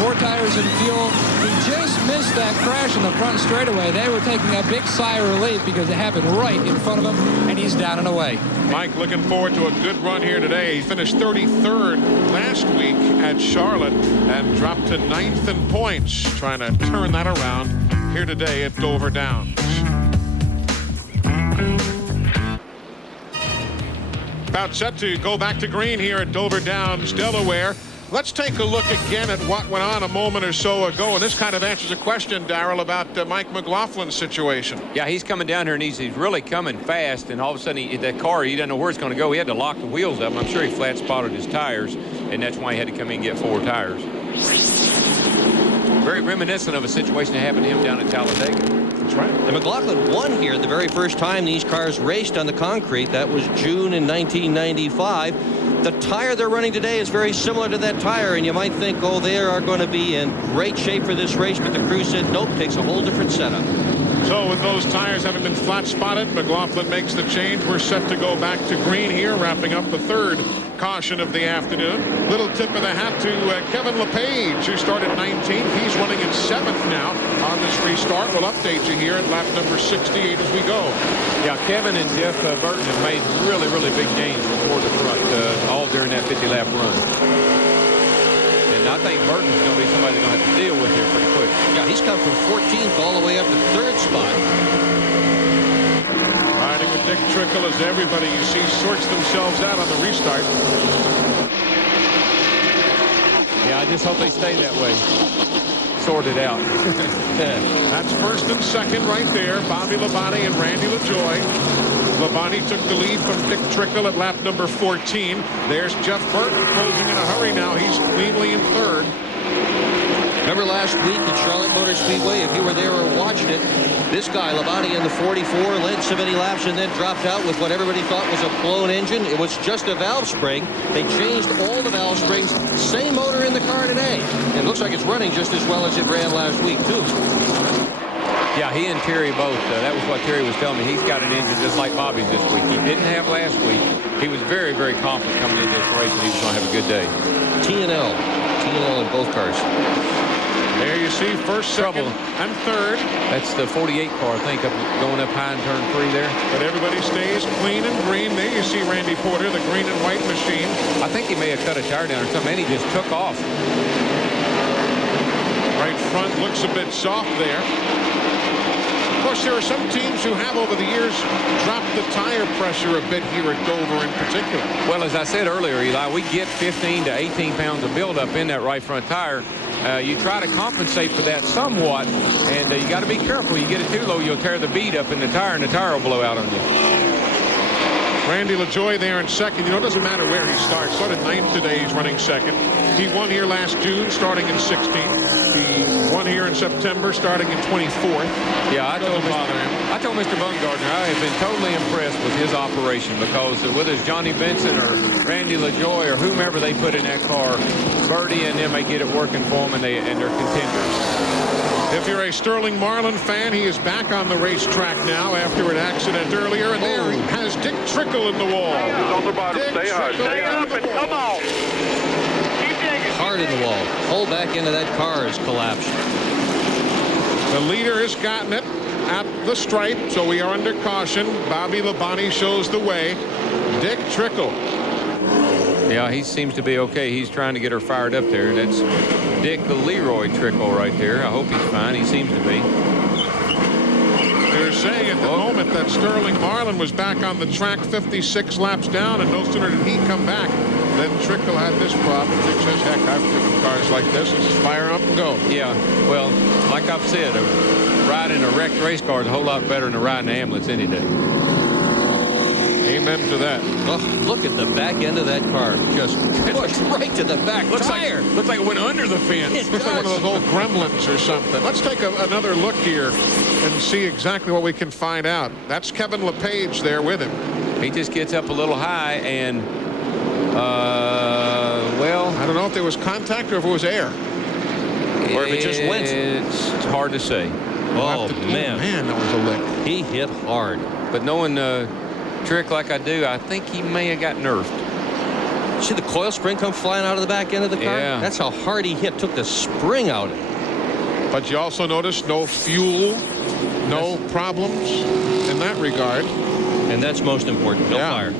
4 tires in fuel. He just missed that crash in the front straightaway. They were taking a big sigh of relief because it happened right in front of him, and he's down and away. Mike looking forward to a good run here today. He finished 33rd last week at Charlotte and dropped to 9th in points, trying to turn that around here today at Dover Downs. About set to go back to green here at Dover Downs, Delaware. Let's take a look again at what went on a moment or so ago, and this kind of answers a question, Darrell, about Mike McLaughlin's situation. Yeah, he's coming down here, and he's really coming fast, and all of a sudden, that car, he doesn't know where it's going to go. He had to lock the wheels up. I'm sure he flat spotted his tires, and that's why he had to come in and get 4 tires. Very reminiscent of a situation that happened to him down at Talladega. That's right. And McLaughlin won here the very first time these cars raced on the concrete. That was June in 1995. The tire they're running today is very similar to that tire, and you might think, oh, they are going to be in great shape for this race, but the crew said, nope, takes a whole different setup. So with those tires having been flat spotted, McLaughlin makes the change. We're set to go back to green here, wrapping up the 3rd caution of the afternoon. Little tip of the hat to Kevin LePage, who started 19th. He's running in 7th now on this restart. We'll update you here at lap number 68 as we go. Yeah, Kevin and Jeff Burton have made really, really big gains from toward the front, all during that 50-lap run. And I think Burton's going to be somebody they're going to have to deal with here pretty quick. Yeah, he's come from 14th all the way up to 3rd spot. Riding with Dick Trickle as everybody you see sorts themselves out on the restart. Yeah, I just hope they stay that way. Sorted out. That's 1st and 2nd right there. Bobby Labonte and Randy LaJoy. Labonte took the lead from Dick Trickle at lap number 14. There's Jeff Burton closing in a hurry now. He's cleanly in 3rd. Remember last week at Charlotte Motor Speedway, if you were there or watched it, this guy, Labonte, in the 44, led so many laps and then dropped out with what everybody thought was a blown engine. It was just a valve spring. They changed all the valve springs. Same motor in the car today. It looks like it's running just as well as it ran last week, too. Yeah, he and Terry both. That was what Terry was telling me. He's got an engine just like Bobby's this week. He didn't have last week. He was very, very confident coming into this race that he was going to have a good day. T&L in both cars. There you see 1st, 2nd, and 3rd. That's the 48 car, I think, going up high in turn 3 there. But everybody stays clean and green. There you see Randy Porter, the green and white machine. I think he may have cut a tire down or something, and he just took off. Right front looks a bit soft there. course, there are some teams who have over the years dropped the tire pressure a bit here at Dover in particular. Well, as I said earlier, Eli, we get 15 to 18 pounds of buildup in that right front tire. You try to compensate for that somewhat, and you got to be careful. You get it too low, you'll tear the bead up in the tire, and the tire will blow out on you. Randy LaJoie there in second. You know, it doesn't matter where he starts. Started 9th today. He's running second. He won here last June, starting in 16th. He won here in September, starting in 24th. Yeah, I told Mr. Bumgardner I have been totally impressed with his operation, because whether it's Johnny Benson or Randy LaJoie or whomever they put in that car, Birdie and them, they get it working for them, and they're contenders. If you're a Sterling Marlin fan, he is back on the racetrack now after an accident earlier, and there has Dick Trickle in the wall. On the bottom, Dick stay hard, Trickle stay up, and come on. Keep digging. Hard in the wall. Whole back end of that car is collapsed. The leader has gotten it at the stripe, so we are under caution. Bobby Labonte shows the way. Dick Trickle. Yeah, he seems to be okay. He's trying to get her fired up there. That's Dick the Leroy Trickle right there. I hope he's fine. He seems to be. They're saying at the moment that Sterling Marlin was back on the track 56 laps down, and no sooner did he come back than Trickle had this problem. Dick says, heck, I've driven cars like this. Let's just fire up and go. Yeah, well, like I've said, riding a wrecked race car is a whole lot better than riding an ambulance any day. Amen to that. Oh, look at the back end of that car. Just pushed right to the back tire. Looks like it went under the fence. It looks like one of those old Gremlins or something. Let's take another look here and see exactly what we can find out. That's Kevin LePage there with him. He just gets up a little high, and well, I don't know if there was contact or if it was air, or if it just went. It's hard to say. Oh man, that was a lick. He hit hard. But knowing Trick like I do, I think he may have got nerfed. See the coil spring come flying out of the back end of the car? Yeah. That's how hard he hit. Took the spring out. But you also notice no fuel, no problems in that regard. And that's most important. No fire.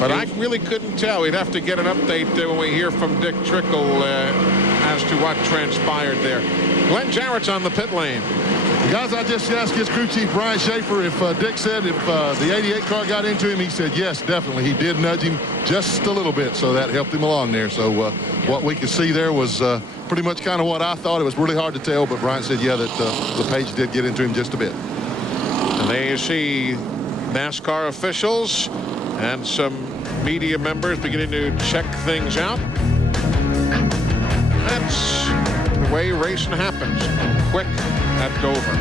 But I really couldn't tell. We'd have to get an update when we hear from Dick Trickle as to what transpired there. Glenn Jarrett's on the pit lane. Guys, I just asked his crew chief, Brian Schaefer, if Dick said if the 88 car got into him. He said, yes, definitely. He did nudge him just a little bit, so that helped him along there. So what we could see there was pretty much kind of what I thought. It was really hard to tell, but Brian said, yeah, that LePage did get into him just a bit. And there you see NASCAR officials and some media members beginning to check things out. That's the way racing happens. Quick at Dover.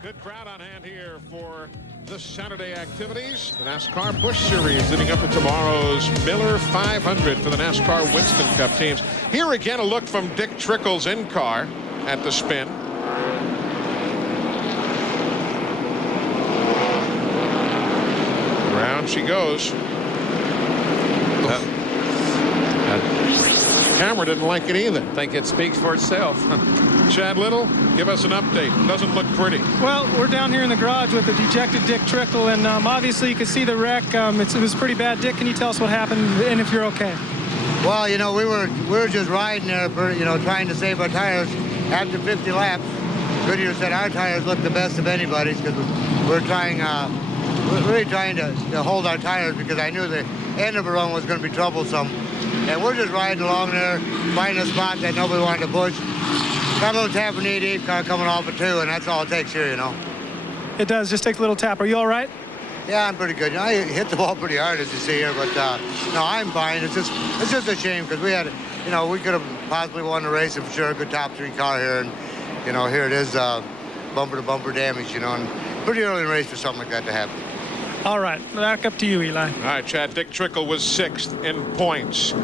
Good crowd on hand here for the Saturday activities. The NASCAR Busch Series leading up to tomorrow's Miller 500 for the NASCAR Winston Cup teams. Here again, a look from Dick Trickle's in-car at the spin. Around she goes. Camera didn't like it either. I think it speaks for itself. Chad Little, give us an update. Doesn't look pretty. Well, we're down here in the garage with the dejected Dick Trickle, and obviously you can see the wreck. It was pretty bad. Dick, can you tell us what happened and if you're okay? Well, you know, we were just riding there, trying to save our tires after 50 laps. Goodyear said our tires look the best of anybody's because we're really trying to hold our tires because I knew the end of a run was going to be troublesome. And we're just riding along there, finding a spot that nobody wanted to push. Got a little tap in the 88 car coming off of 2, and that's all it takes here, you know. It does, just take a little tap. Are you all right? Yeah, I'm pretty good. You know, I hit the ball pretty hard, as you see here, but no, I'm fine. It's just a shame because we had, we could have possibly won the race and for sure a good top 3 car here, and here it is, bumper to bumper damage, and pretty early in the race for something like that to happen. All right, back up to you, Eli. All right, Chad. Dick Trickle was 6th in points.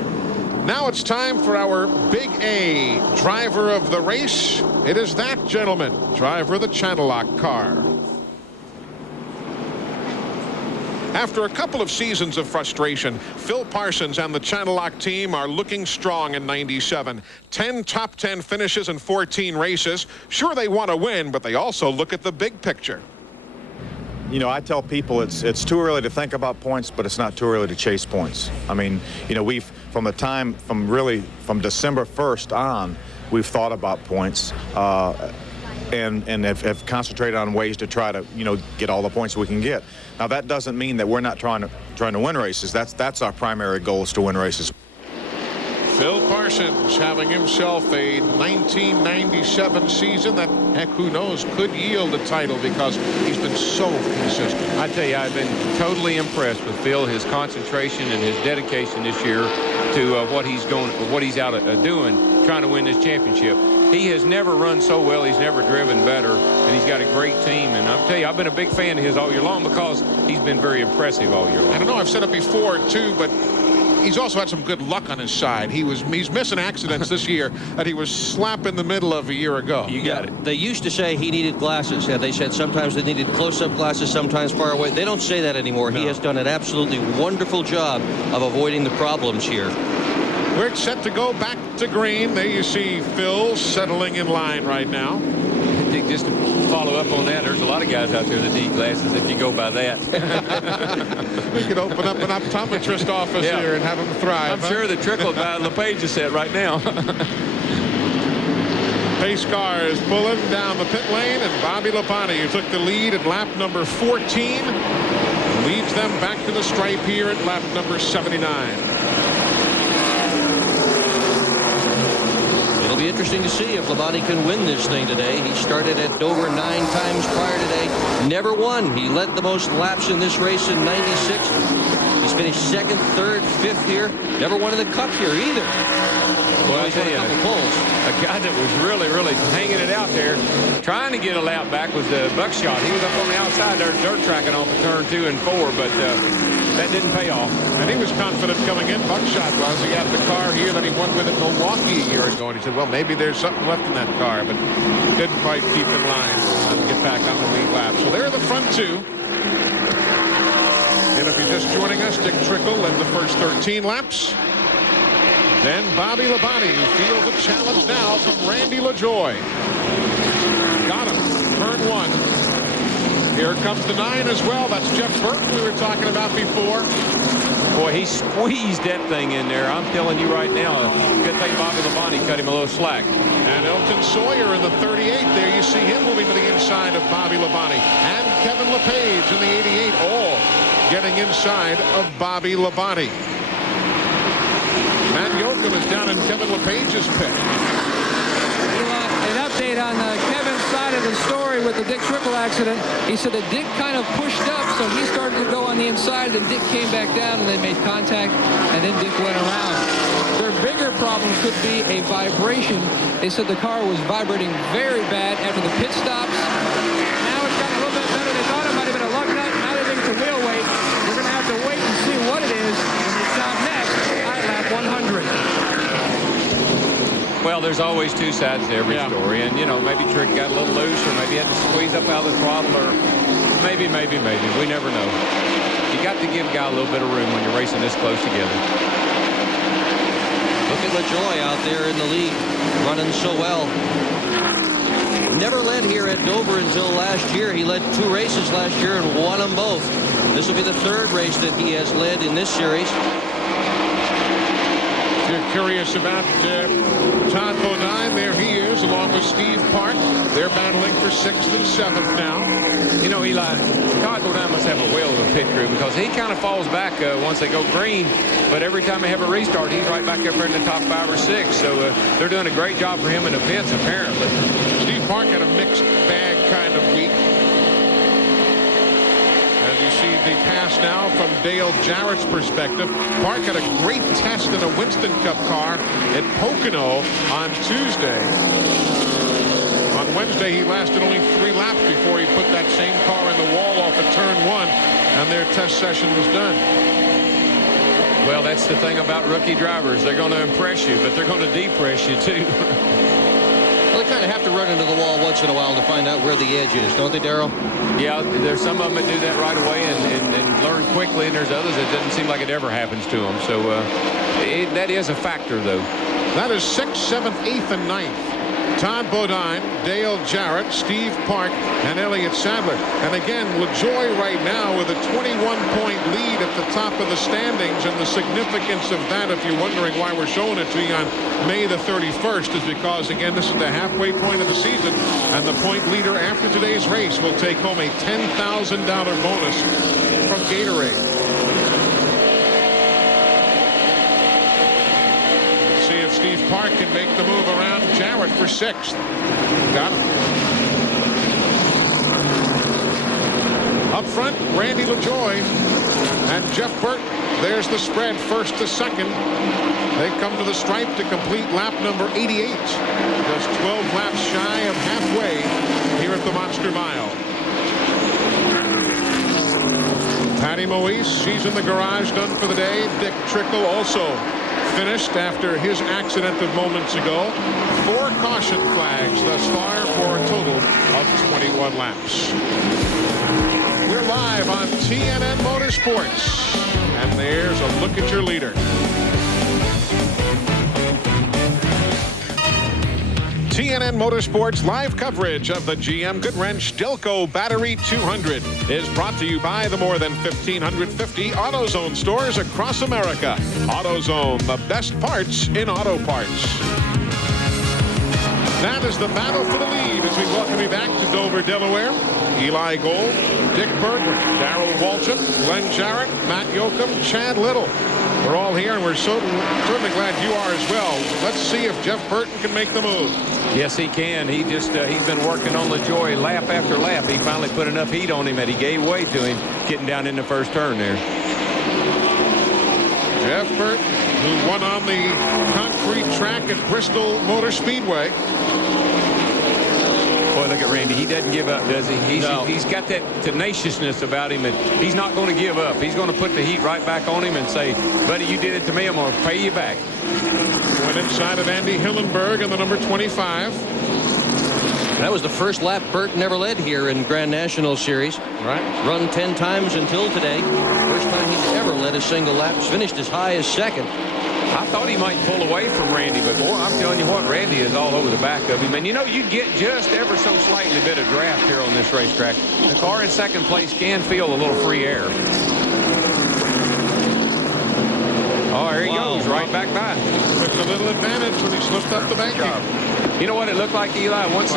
Now it's time for our Big A driver of the race. It is that gentleman, driver of the Channel Lock car. After a couple of seasons of frustration, Phil Parsons and the Channel Lock team are looking strong in 97. 10 top 10 finishes and 14 races. Sure, they want to win, but they also look at the big picture. I tell people it's too early to think about points, but it's not too early to chase points. I mean, we've from December 1st on, we've thought about points. and have concentrated on ways to try to, get all the points we can get. Now, that doesn't mean that we're not trying to win races. That's our primary goal, is to win races. Phil Parsons having himself a 1997 season that, heck, who knows, could yield a title because he's been so consistent. I tell you, I've been totally impressed with Phil, his concentration and his dedication this year to what he's out doing, trying to win this championship. He has never run so well. He's never driven better, and he's got a great team. And I'll tell you, I've been a big fan of his all year long because he's been very impressive all year long. I don't know, I've said it before too, but he's also had some good luck on his side. He's missing accidents this year that he was slap in the middle of a year ago. You got it. They used to say he needed glasses. Yeah, they said sometimes they needed close-up glasses, sometimes far away. They don't say that anymore. No. He has done an absolutely wonderful job of avoiding the problems here. We're set to go back to green. There you see Phil settling in line right now. I think just to follow up on that, there's a lot of guys out there that need glasses if you go by that. We could open up an optometrist office here and have them thrive. I'm sure the trickle by LePage is set right now. Pace car is pulling down the pit lane, and Bobby Labonte, who took the lead at lap number 14, leads them back to the stripe here at lap number 79. It'll be interesting to see if Labonte can win this thing today. He started at Dover 9 times prior today. Never won. He led the most laps in this race in 96. He's finished 2nd, 3rd, 5th here. Never won in the Cup here either. Well, I tell you, a guy that was really hanging it out there, trying to get a lap back was Buckshot. He was up on the outside there, dirt tracking off of turn 2 and 4, but that didn't pay off. And he was confident coming in. Buckshot was. He had the car here that he won with at Milwaukee a year ago, and he said, well, maybe there's something left in that car, but couldn't quite keep in line and get back on the lead lap. So there are the front two. And if you're just joining us, Dick Trickle led the first 13 laps. Then Bobby Labonte, who fields a challenge now from Randy LaJoie. Got him. Turn 1. Here comes the 9 as well. That's Jeff Burton we were talking about before. Boy, he squeezed that thing in there. I'm telling you right now, good thing Bobby Labonte cut him a little slack. And Elton Sawyer in the 38. There you see him moving to the inside of Bobby Labonte. And Kevin LePage in the 88, all getting inside of Bobby Labonte. Matt Yoakum is down in Kevin LePage's pit. An update on Kevin's side of the story with the Dick Trickle accident. He said that Dick kind of pushed up, so he started to go on the inside, then Dick came back down, and they made contact, and then Dick went around. Their bigger problem could be a vibration. They said the car was vibrating very bad after the pit stops. Now it's gotten a little bit better. They thought it might have been a lug nut. Now they think it's a wheel weight. We're going to have to wait and see what it is when it's out next at lap 100. Well, there's always two sides to every story, and maybe Trick got a little loose, or maybe had to squeeze up out of the throttle, or maybe. We never know. You got to give a guy a little bit of room when you're racing this close together. Look at LaJoie out there in the lead, running so well. Never led here at Dover until last year. He led 2 races last year and won them both. This will be the 3rd race that he has led in this series. If you're curious about Todd Bodine, there he is, along with Steve Park. They're battling for 6th and 7th now. Eli, Todd Bodine must have a whale of a pit crew because he kind of falls back once they go green, but every time they have a restart, he's right back up there in the top 5 or 6. So they're doing a great job for him in the pits, apparently. Steve Park had a mixed bag kind of week. As you see the pass now from Dale Jarrett's perspective. Park had a great test in a Winston Cup car at Pocono on Tuesday. On Wednesday, he lasted only 3 laps before he put that same car in the wall off at turn 1, and their test session was done. Well, that's the thing about rookie drivers. They're going to impress you, but they're going to depress you, too. Well, they kind of have to run into the wall once in a while to find out where the edge is, don't they, Darrell? Yeah, there's some of them that do that right away and learn quickly, and there's others that doesn't seem like it ever happens to them. So that is a factor, though. That is 6th, 7th, 8th, and 9th. Todd Bodine, Dale Jarrett, Steve Park, and Elliott Sadler. And again, LaJoie right now with a 21-point lead at the top of the standings. And the significance of that, if you're wondering why we're showing it to you on May the 31st, is because, again, this is the halfway point of the season. And the point leader after today's race will take home a $10,000 bonus from Gatorade. See if Steve Park can make the move around Jarrett for 6th. Got him. Up front, Randy LaJoie and Jeff Burton. There's the spread, 1st to 2nd. They come to the stripe to complete lap number 88. Just 12 laps shy of halfway here at the Monster Mile. Patty Moise, she's in the garage, done for the day. Dick Trickle also finished after his accident of moments ago. 4 caution flags thus far for a total of 21 laps. We're live on TNN Motorsports. And there's a look at your leader. TNN Motorsports live coverage of the GM Goodwrench Delco Battery 200 is brought to you by the more than 1,550 AutoZone stores across America. AutoZone, the best parts in auto parts. That is the battle for the lead as we welcome you back to Dover, Delaware. Eli Gold, Dick Berger, Darrell Waltrip, Glenn Jarrett, Matt Yoakum, Chad Little. We're all here, and we're certainly glad you are as well. Let's see if Jeff Burton can make the move. Yes, he can. He just he's been working on LaJoie lap after lap. He finally put enough heat on him that he gave way to him getting down in the first turn there. Jeff Burton, who won on the concrete track at Bristol Motor Speedway. Boy, look at Randy. He doesn't give up, does he? He's got that tenaciousness about him, and he's not going to give up. He's going to put the heat right back on him and say, buddy, you did it to me. I'm going to pay you back. Went inside of Andy Hillenberg in the number 25. That was the first lap Burton ever led here in Grand National Series. Right. Run 10 times until today. First time he's ever led a single lap. Finished as high as 2nd. I thought he might pull away from Randy, but boy, I'm telling you what, Randy is all over the back of him. And you know, you get just ever so slightly bit of draft here on this racetrack. The car in 2nd place can feel a little free air. Oh, here he goes, right back by. Took a little advantage when he slipped up the banking. You know what it looked like, Eli? Once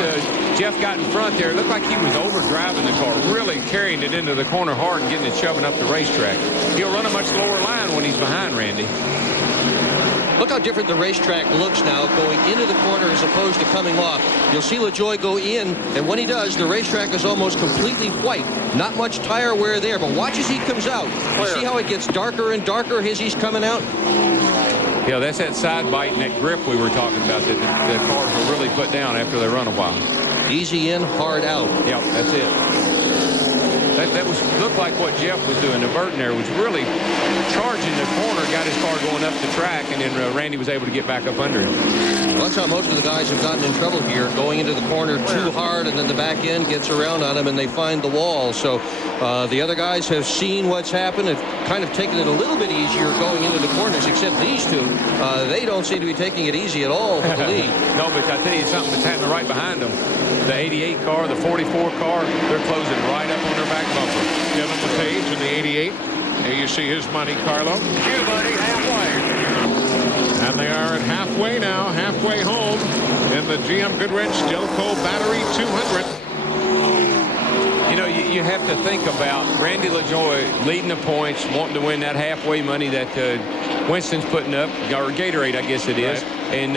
Jeff got in front there, it looked like he was overdriving the car, really carrying it into the corner hard and getting it shoving up the racetrack. He'll run a much lower line when he's behind Randy. Look how different the racetrack looks now going into the corner as opposed to coming off. You'll see LaJoie go in, and when he does, the racetrack is almost completely white. Not much tire wear there, but watch as he comes out. You see how it gets darker and darker as he's coming out? Yeah, that's that side bite and that grip we were talking about that the cars will really put down after they run a while. Easy in, hard out. Yep, that's it. That looked like what Jeff was doing. The Burton there was really charging the corner, got his car going up the track, and then Randy was able to get back up under him. Well, that's how most of the guys have gotten in trouble here, going into the corner too hard, and then the back end gets around on them, and they find the wall. So the other guys have seen what's happened and kind of taken it a little bit easier going into the corners, except these two. They don't seem to be taking it easy at all with the lead. No, but I tell you something that's happening right behind them. The 88 car, the 44 car, they're closing right up on their back bumper. Give him the page in the 88. Here you see his Monte Carlo. You, buddy, halfway. And they are at halfway now, halfway home in the GM Goodwrench Delco Battery 200. You know, you have to think about Randy LaJoie leading the points, wanting to win that halfway money that Winston's putting up, or Gatorade, I guess it is. Right. And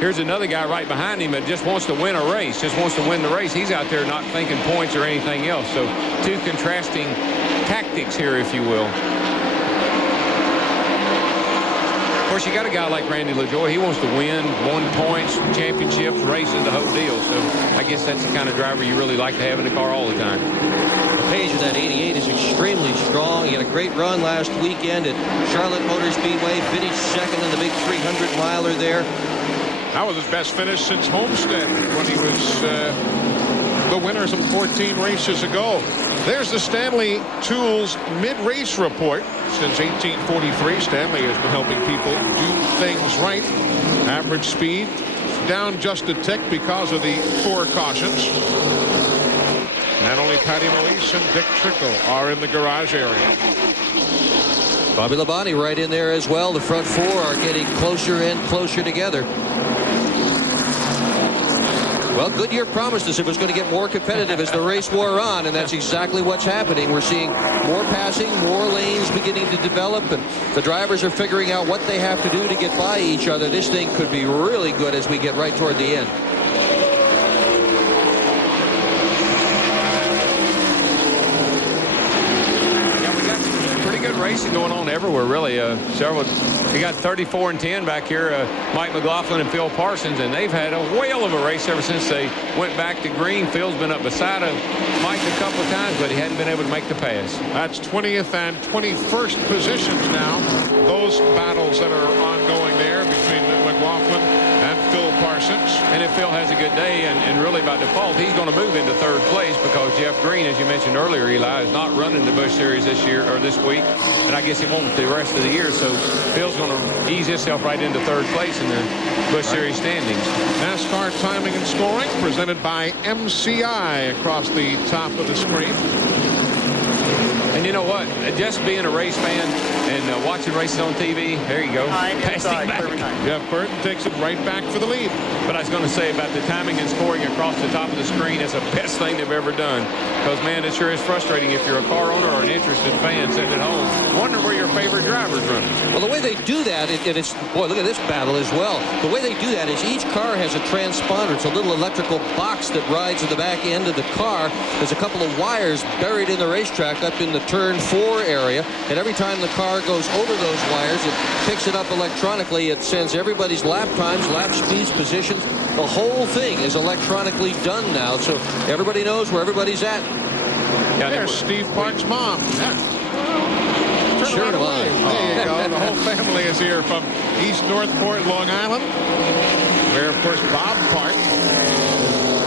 here's another guy right behind him that just wants to win a race, just wants to win the race. He's out there not thinking points or anything else. So 2 contrasting tactics here, if you will. Of course, you got a guy like Randy LaJoie. He wants to win, points, championships, races, the whole deal. So I guess that's the kind of driver you really like to have in the car all the time. The page of that 88 is extremely strong. He had a great run last weekend at Charlotte Motor Speedway. Finished 2nd in the big 300-miler there. That was his best finish since Homestead when he was the winner some 14 races ago. There's the Stanley Tools mid-race report. Since 1843, Stanley has been helping people do things right. Average speed down just a tick because of the 4 cautions. And only Patty Melise and Dick Trickle are in the garage area. Bobby Labonte right in there as well. The front 4 are getting closer and closer together. Well, Goodyear promised us it was going to get more competitive as the race wore on, and that's exactly what's happening. We're seeing more passing, more lanes beginning to develop, and the drivers are figuring out what they have to do to get by each other. This thing could be really good as we get right toward the end. Racing going on everywhere, really. We got 34 and 10 back here. Mike McLaughlin and Phil Parsons, and they've had a whale of a race ever since they went back to green. Phil's been up beside of Mike a couple of times, but he hadn't been able to make the pass. That's 20th and 21st positions now. Those battles that are ongoing there between McLaughlin and Phil Parsons. And if Phil has a good day, and really by default, he's going to move into 3rd place because Jeff Green, as you mentioned earlier, Eli, is not running the Busch Series this year or this week, and I guess he won't the rest of the year. So Phil's going to ease himself right into 3rd place in the Busch Series standings. NASCAR timing and scoring presented by MCI across the top of the screen. And you know what? Just being a race fan and watching races on TV, there you go. Jeff Burton takes it right back for the lead. But I was going to say about the timing and scoring across the top of the screen, it's the best thing they've ever done. Because, man, it sure is frustrating if you're a car owner or an interested fan sitting at home. Wonder where your favorite driver's running. Well, the way they do that, and it's, boy, look at this battle as well. The way they do that is each car has a transponder. It's a little electrical box that rides in the back end of the car. There's a couple of wires buried in the racetrack up in the turn 4 area, and every time the car goes over those wires, it picks it up electronically. It sends everybody's lap times, lap speeds, positions. The whole thing is electronically done now, so everybody knows where everybody's at. Yeah, there's Steve Park's mom. Yeah. Sure right away. There you go. The whole family is here from East Northport, Long Island, where, of course, Bob Park,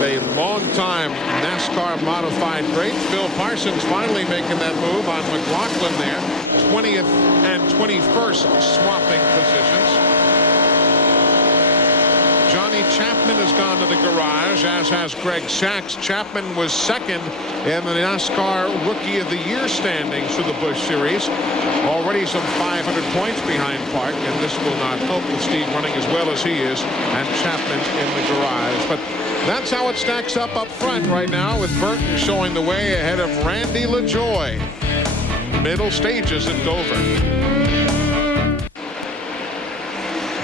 a long-time NASCAR modified great. Phil Parsons finally making that move on McLaughlin there. 20th and 21st swapping positions. Johnny Chapman has gone to the garage, as has Greg Sachs. Chapman was 2nd in the NASCAR Rookie of the Year standings for the Busch Series. Already some 500 points behind Park, and this will not help with Steve running as well as he is, and Chapman in the garage. But that's how it stacks up front right now, with Burton showing the way ahead of Randy LaJoie. Middle stages in Dover.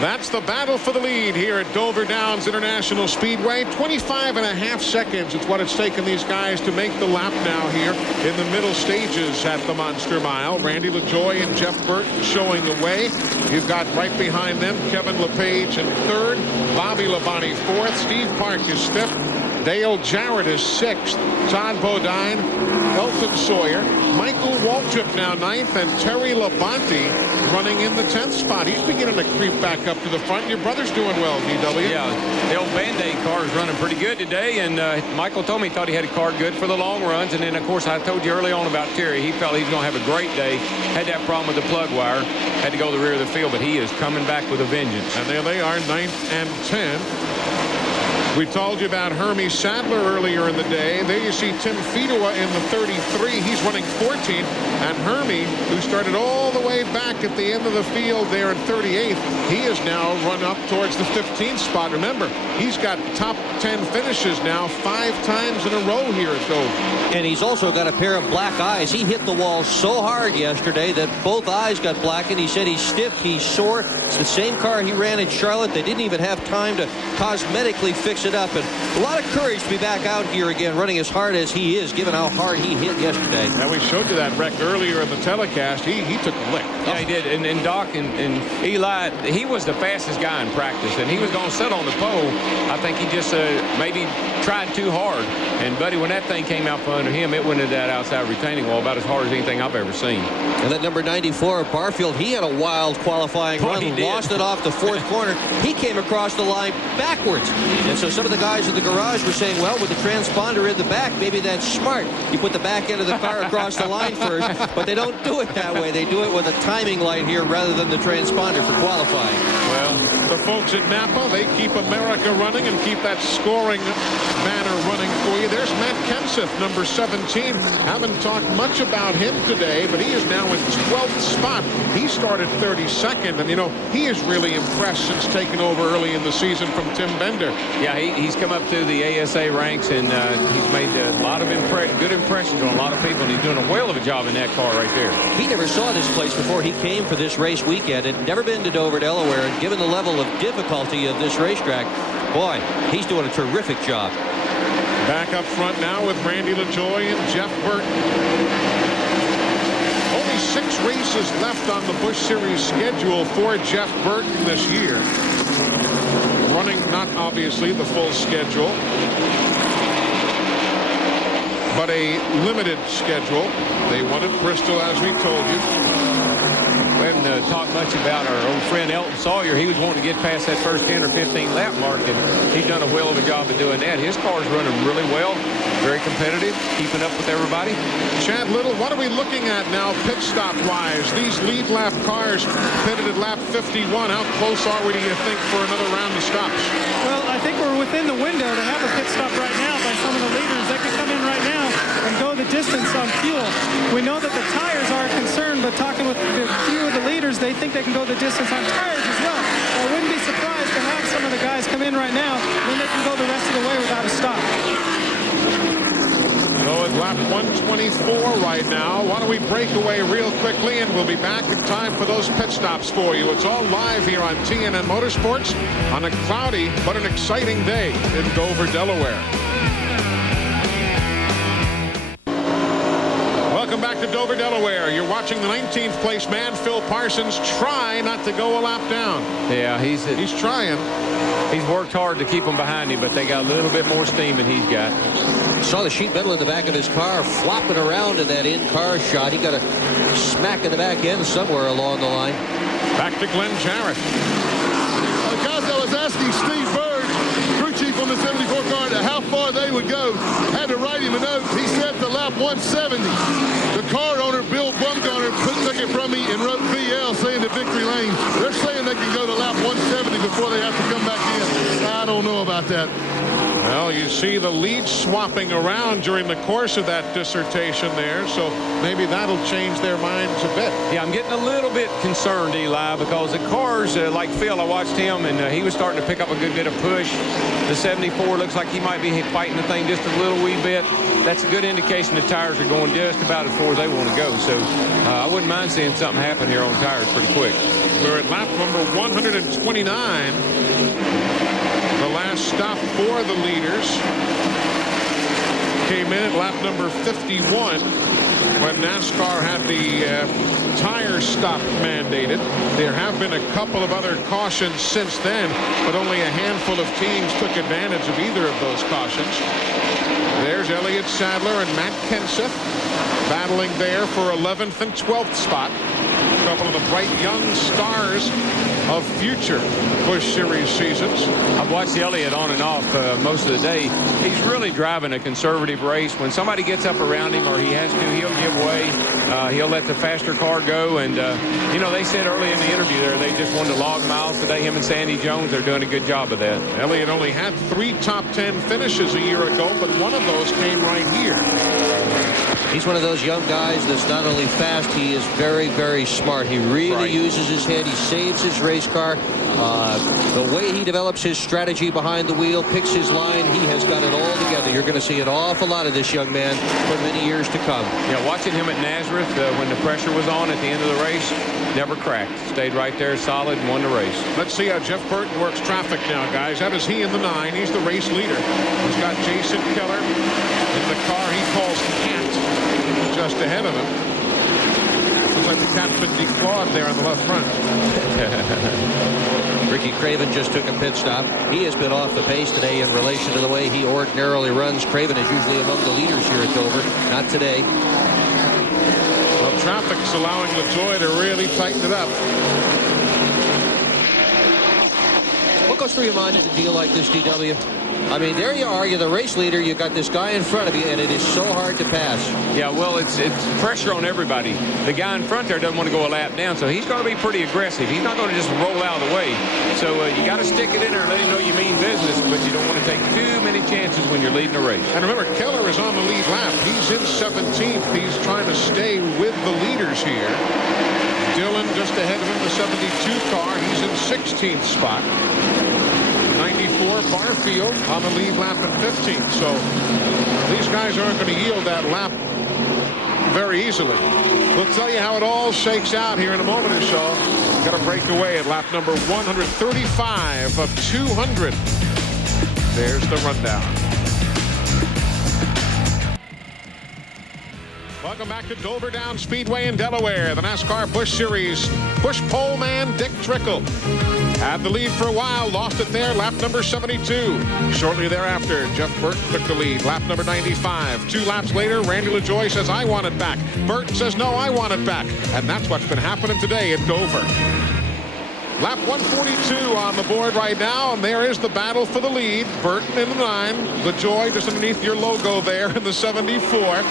That's the battle for the lead here at Dover Downs International Speedway. 25.5 seconds. It's what it's taken these guys to make the lap now here in the middle stages at the Monster Mile. Randy LaJoie and Jeff Burton showing the way. You've got right behind them Kevin LePage in 3rd, Bobby Labonte 4th, Steve Park is 5th, Dale Jarrett is 6th, Todd Bodine, Elton Sawyer, Michael Waltrip now 9th, and Terry Labonte running in the 10th spot. He's beginning to creep back up to the front. Your brother's doing well, DW. Yeah, the old Band-Aid car is running pretty good today, and Michael told me he thought he had a car good for the long runs. And then, of course, I told you early on about Terry. He felt he was going to have a great day. Had that problem with the plug wire. Had to go to the rear of the field, but he is coming back with a vengeance. And there they are, 9th and 10th. We told you about Hermie Sadler earlier in the day. There you see Tim Fedua in the 33. He's running 14th. And Hermie, who started all the way back at the end of the field there in 38th, he has now run up towards the 15th spot. Remember, he's got top 10 finishes now 5 times in a row here at Dover. And he's also got a pair of black eyes. He hit the wall so hard yesterday that both eyes got blackened. He said he's stiff, he's sore. It's the same car he ran in Charlotte. They didn't even have time to cosmetically fix it up. And a lot of courage to be back out here again, running as hard as he is, given how hard he hit yesterday. Now, we showed you that wreck earlier in the telecast. He took a lick. Yeah, he did. And Doc and Eli, he was the fastest guy in practice, and he was going to sit on the pole. I think he just maybe tried too hard. And, Buddy, when that thing came out from under him, it went into that outside retaining wall about as hard as anything I've ever seen. And that number 94, Barfield, he had a wild qualifying run. He Lost it off the fourth corner. He came across the line backwards. And so some of the guys in the garage were saying, well, with the transponder in the back, maybe that's smart. You put the back end of the car across the line first, but they don't do it that way. They do it with a timing light here rather than the transponder for qualifying. Well, the folks at Napa, they keep America running and keep that scoring banner running for you. There's Matt Kenseth, number 17. Haven't talked much about him today, but he is now in 12th spot. He started 32nd, and, you know, he is really impressed since taking over early in the season from Tim Bender. Yeah, he's come up through the ASA ranks, and he's made a lot of good impressions on a lot of people, and he's doing a whale of a job in that car right there. He never saw this place before he came for this race weekend. Had never been to Dover, Delaware, and given the level of difficulty of this racetrack, boy, he's doing a terrific job. Back up front now with Randy LaJoy and Jeff Burton. Only 6 races left on the Busch Series schedule for Jeff Burton this year. Running not obviously the full schedule, but a limited schedule. They won at Bristol, as we told you. We haven't talked much about our old friend Elton Sawyer. He was wanting to get past that first 10 or 15 lap mark, and he's done a whale of a job of doing that. His car's running really well, very competitive, keeping up with everybody. Chad Little, what are we looking at now pit stop wise? These lead lap cars pitted at lap 51. How close are we, do you think, for another round of stops? Well, I think we're within the window to have a pit stop right now by some of the leaders. They could come in right now and go the distance on fuel. We know that the tires are a concern, but talking with a few of the leaders, they think they can go the distance on tires as well. I wouldn't be surprised to have some of the guys come in right now, and then they can go the rest of the way without a stop. So at lap 124 right now. Why don't we break away real quickly, and we'll be back in time for those pit stops for you. It's all live here on TNN Motorsports on a cloudy but an exciting day in Dover, Delaware. Welcome back to Dover, Delaware. You're watching the 19th place man, Phil Parsons, try not to go a lap down. Yeah, he's trying. He's worked hard to keep them behind him, but they got a little bit more steam than he's got. Saw the sheet metal in the back of his car flopping around in that in-car shot. He got a smack in the back end somewhere along the line. Back to Glenn Jarrett. Guys, I was asking Steve Bird, crew chief on the 74 car, how far they would go. Had to write him a note. He said to lap 170. The car owner, Bill Bumgarner, took it from me and wrote VL saying to victory lane. They're saying they can go to lap 170 before they have to come back in. I don't know about that. Well, you see the lead swapping around during the course of that dissertation there, so maybe that'll change their minds a bit. Yeah, I'm getting a little bit concerned, Eli, because the cars, like Phil, I watched him, and he was starting to pick up a good bit of push. The 74 looks like he might be fighting the thing just a little wee bit. That's a good indication the tires are going just about as far as they want to go, so I wouldn't mind seeing something happen here on tires pretty quick. We're at lap number 129. The last stop for the leaders came in at lap number 51 when NASCAR had the tire stop mandated. There have been a couple of other cautions since then, but only a handful of teams took advantage of either of those cautions. There's Elliott Sadler and Matt Kenseth battling there for 11th and 12th spot. A couple of the bright young stars of future Busch Series seasons. I've watched Elliott on and off most of the day. He's really driving a conservative race. When somebody gets up around him or he has to, he'll give way. He'll let the faster car go. And, you know, they said early in the interview there they just wanted to log miles today. Him and Sandy Jones are doing a good job of that. Elliott only had 3 top 10 finishes a year ago, but one of those came right here. He's one of those young guys that's not only fast, he is very, very smart. He really uses his head. He saves his race car. The way he develops his strategy behind the wheel, picks his line, he has got it all together. You're going to see an awful lot of this young man for many years to come. Yeah, watching him at Nazareth when the pressure was on at the end of the race, never cracked. Stayed right there solid and won the race. Let's see how Jeff Burton works traffic now, guys. That is he in the 9. He's the race leader. He's got Jason Keller in the car he calls Cat just ahead of him. Looks like the cat's been declawed there on the left front. Ricky Craven just took a pit stop. He has been off the pace today in relation to the way he ordinarily runs. Craven is usually among the leaders here at Dover. Not today. Well, traffic's allowing LaJoie to really tighten it up. What goes through your mind in a deal like this, DW? I mean, there you are. You're the race leader. You got this guy in front of you, and it is so hard to pass. Yeah, well, it's pressure on everybody. The guy in front there doesn't want to go a lap down, so he's going to be pretty aggressive. He's not going to just roll out of the way. So you got to stick it in there and let him know you mean business, but you don't want to take too many chances when you're leading a race. And remember, Keller is on the lead lap. He's in 17th. He's trying to stay with the leaders here. Dillon just ahead of him, the 72 car. He's in 16th spot. 94 Barfield on the lead lap at 15th. So these guys aren't going to yield that lap very easily. We'll tell you how it all shakes out here in a moment or so. Got to break away at lap number 135 of 200. There's the rundown. Welcome back to Dover Down Speedway in Delaware. The NASCAR Busch Series. Busch pole man Dick Trickle had the lead for a while, lost it there, lap number 72. Shortly thereafter, Jeff Burton took the lead, lap number 95. 2 laps later, Randy LaJoie says, I want it back. Burton says, no, I want it back. And that's what's been happening today at Dover. Lap 142 on the board right now, and there is the battle for the lead. Burton in the 9, LaJoie just underneath your logo there in the 74.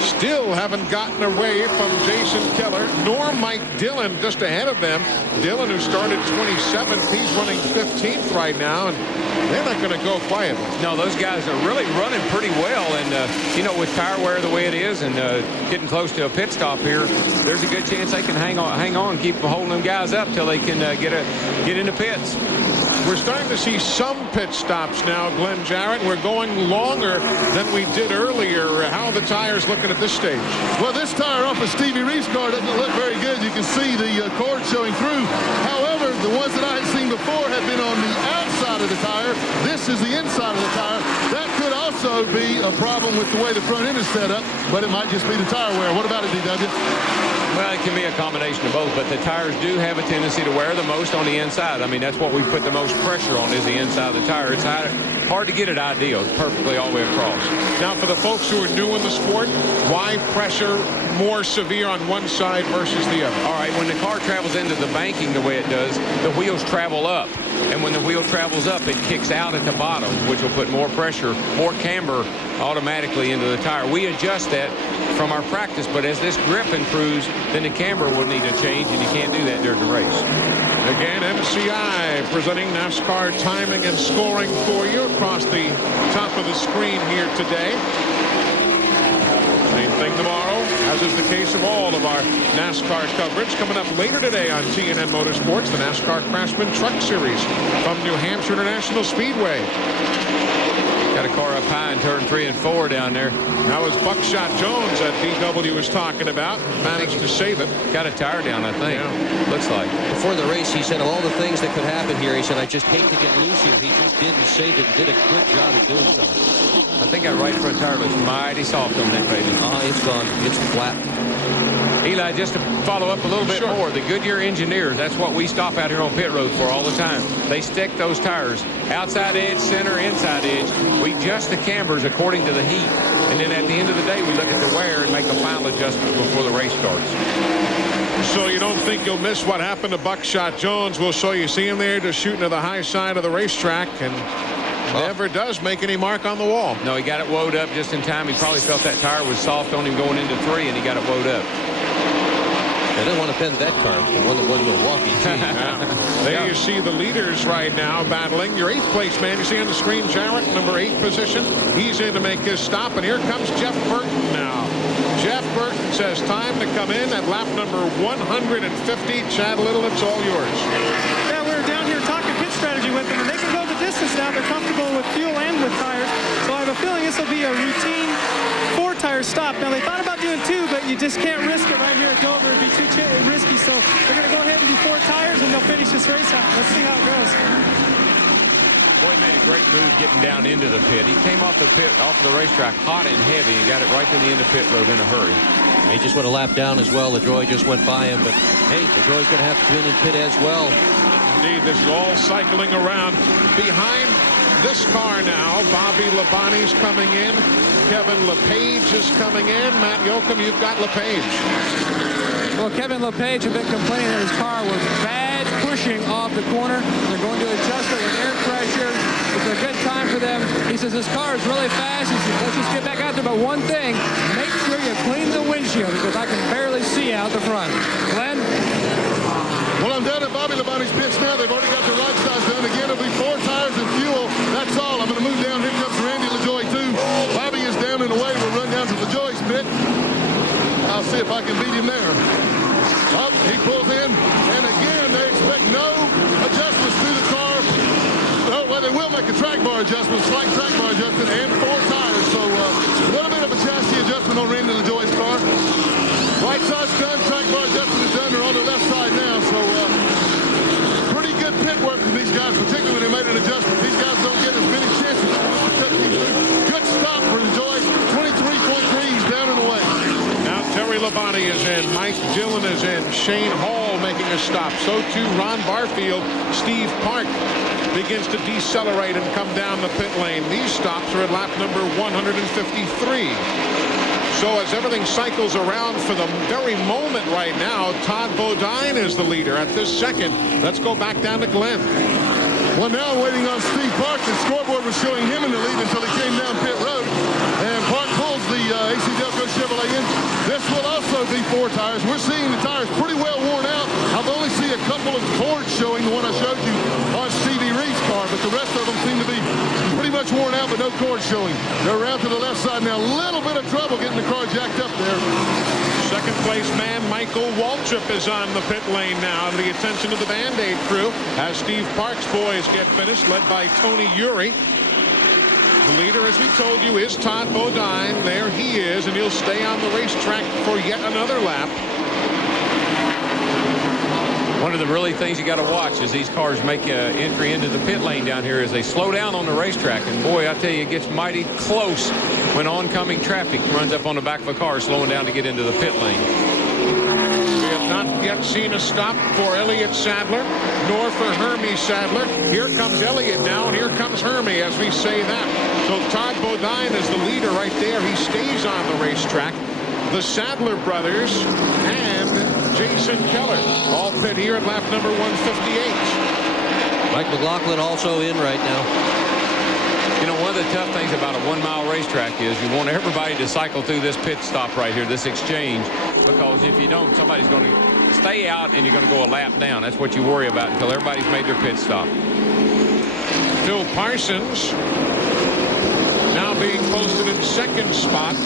Still haven't gotten away from Jason Keller, nor Mike Dillon just ahead of them. Dillon, who started 27th, he's running 15th right now, and they're not going to go quietly. No, those guys are really running pretty well, and you know, with tire wear the way it is, and getting close to a pit stop here, there's a good chance they can hang on, keep holding them guys up till they can get into pits. We're starting to see some pit stops now, Glenn Jarrett. We're going longer than we did earlier. How are the tires looking at this stage? Well, this tire off of Stevie Reeves' car doesn't look very good. You can see the cord showing through. However, the ones that I had seen before have been on the outside of the tire. This is the inside of the tire. That could also be a problem with the way the front end is set up, but it might just be the tire wear. What about it, DW? Well, it can be a combination of both, but the tires do have a tendency to wear the most on the inside. I mean, that's what we put the most pressure on, is the inside of the tire. It's hard to get it ideal perfectly all the way across. Now, for the folks who are new in the sport, why pressure more severe on one side versus the other? All right, when the car travels into the banking the way it does, the wheels travel up. And when the wheel travels up, it kicks out at the bottom, which will put more pressure, more camber automatically into the tire. We adjust that from our practice, but as this grip improves, then the camber will need to change, and you can't do that during the race. Again, MCI presenting NASCAR timing and scoring for you across the top of the screen here today. Same thing tomorrow, as is the case of all of our NASCAR coverage. Coming up later today on TNN Motorsports, the NASCAR Craftsman Truck Series from New Hampshire International Speedway. Got a car up high in turn 3 and 4 down there. That was Buckshot Jones that DW was talking about. Managed to save it. Got a tire down, I think. Yeah. Looks like. Before the race, he said of all the things that could happen here, he said, I just hate to get loose here. He just did and saved it and did a good job of doing so. I think that right front tire looks mighty soft on that baby. It's gone. It's flat. Eli, just to follow up a little bit more, the Goodyear engineers, that's what we stop out here on pit road for all the time. They stick those tires outside edge, center, inside edge. We adjust the cambers according to the heat. And then at the end of the day, we look at the wear and make a final adjustment before the race starts. So you don't think you'll miss what happened to Buckshot Jones? We'll show you. See him there just shooting to the high side of the racetrack, and never does make any mark on the wall. No, he got it woed up just in time. He probably felt that tire was soft on him going into 3, and he got it woed up. I didn't want to bend that car, the one that won Milwaukee. There you see the leaders right now battling. Your 8th place man, you see on the screen, Jarrett, number 8 position. He's in to make his stop, and here comes Jeff Burton now. Jeff Burton says time to come in at lap number 150. Chad Little, it's all yours. Yeah, we're down here talking pit strategy with them, and they can go the distance now. They're comfortable with fuel and with tires. So I have a feeling this will be a routine 4-tire stop. Now, they thought about doing 2, but you just can't risk it right here at Dover. It'd be too risky. So they're going to go ahead and do 4 tires, and they'll finish this race out. Let's see how it goes. Boy, made a great move getting down into the pit. He came off the racetrack hot and heavy and got it right to the end of pit road in a hurry. He just went a lap down as well. LaJoie just went by him, but hey, LaJoie's going to have to come in and pit as well. Indeed, this is all cycling around. Behind this car now, Bobby Labonte's coming in. Kevin LePage is coming in. Matt Yoakum, you've got LePage. Well, Kevin LePage had been complaining that his car was bad pushing off the corner. They're going to adjust it with air pressure. It's a good time for them. He says his car is really fast. He says, let's just get back out there. But one thing, make sure you clean the windshield because I can barely see out the front. Glenn? Well, I'm down at Bobby Labonte's pits now. They've already got the right sides done. Again, it'll be 4 tires and fuel. That's all. I'm going to move down. Here comes Randy LaJoie, too. Bobby is down and away. We'll run down to LaJoie's pit. I'll see if I can beat him there. Up, he pulls in. And again, they expect no adjustments to the car. Oh, well, they will make a track bar adjustment, slight track bar adjustment, and 4 tires. So a little bit of a chassis adjustment on Randy LaJoie's car. Right side's done, track bar adjustment is done. They're on the left side now, so pretty good pit work from these guys, particularly when they made an adjustment. These guys don't get as many chances to cut these through. Good stop for LaJoie, 23.3, he's down and away. Now Terry Labonte is in, Mike Dillon is in, Shane Hall making a stop. So too Ron Barfield. Steve Park begins to decelerate and come down the pit lane. These stops are at lap number 153. So as everything cycles around for the very moment right now, Todd Bodine is the leader at this second. Let's go back down to Glenn. Well, now I'm waiting on Steve Park. The scoreboard was showing him in the lead until he came down pit road. And Park pulls the AC Delco Chevrolet in. This will also be 4 tires. We're seeing the tires pretty well worn out. I've only seen a couple of cords showing, the one I showed you on Stevie Reed's car, but the rest of them seem to be pretty much worn out, but no cords showing. They're around to the left side now. A little bit of trouble getting the car jacked up there. Second place man Michael Waltrip is on the pit lane now, to the attention of the Band-Aid crew as Steve Park's boys get finished, led by Tony Uri. The leader, as we told you, is Todd Bodine. There he is, and he'll stay on the racetrack for yet another lap. One of the really things you got to watch as these cars make an entry into the pit lane down here is they slow down on the racetrack. And boy, I tell you, it gets mighty close when oncoming traffic runs up on the back of a car slowing down to get into the pit lane. We have not yet seen a stop for Elliott Sadler, nor for Hermie Sadler. Here comes Elliott now, and here comes Hermie as we say that. So Todd Bodine is the leader right there. He stays on the racetrack. The Sadler brothers and Jason Keller all pit here at lap number 158. Mike McLaughlin also in right now. You know, one of the tough things about a 1-mile racetrack is you want everybody to cycle through this pit stop right here, this exchange, because if you don't, somebody's going to stay out and you're going to go a lap down. That's what you worry about until everybody's made their pit stop. Phil Parsons now being posted in second spot.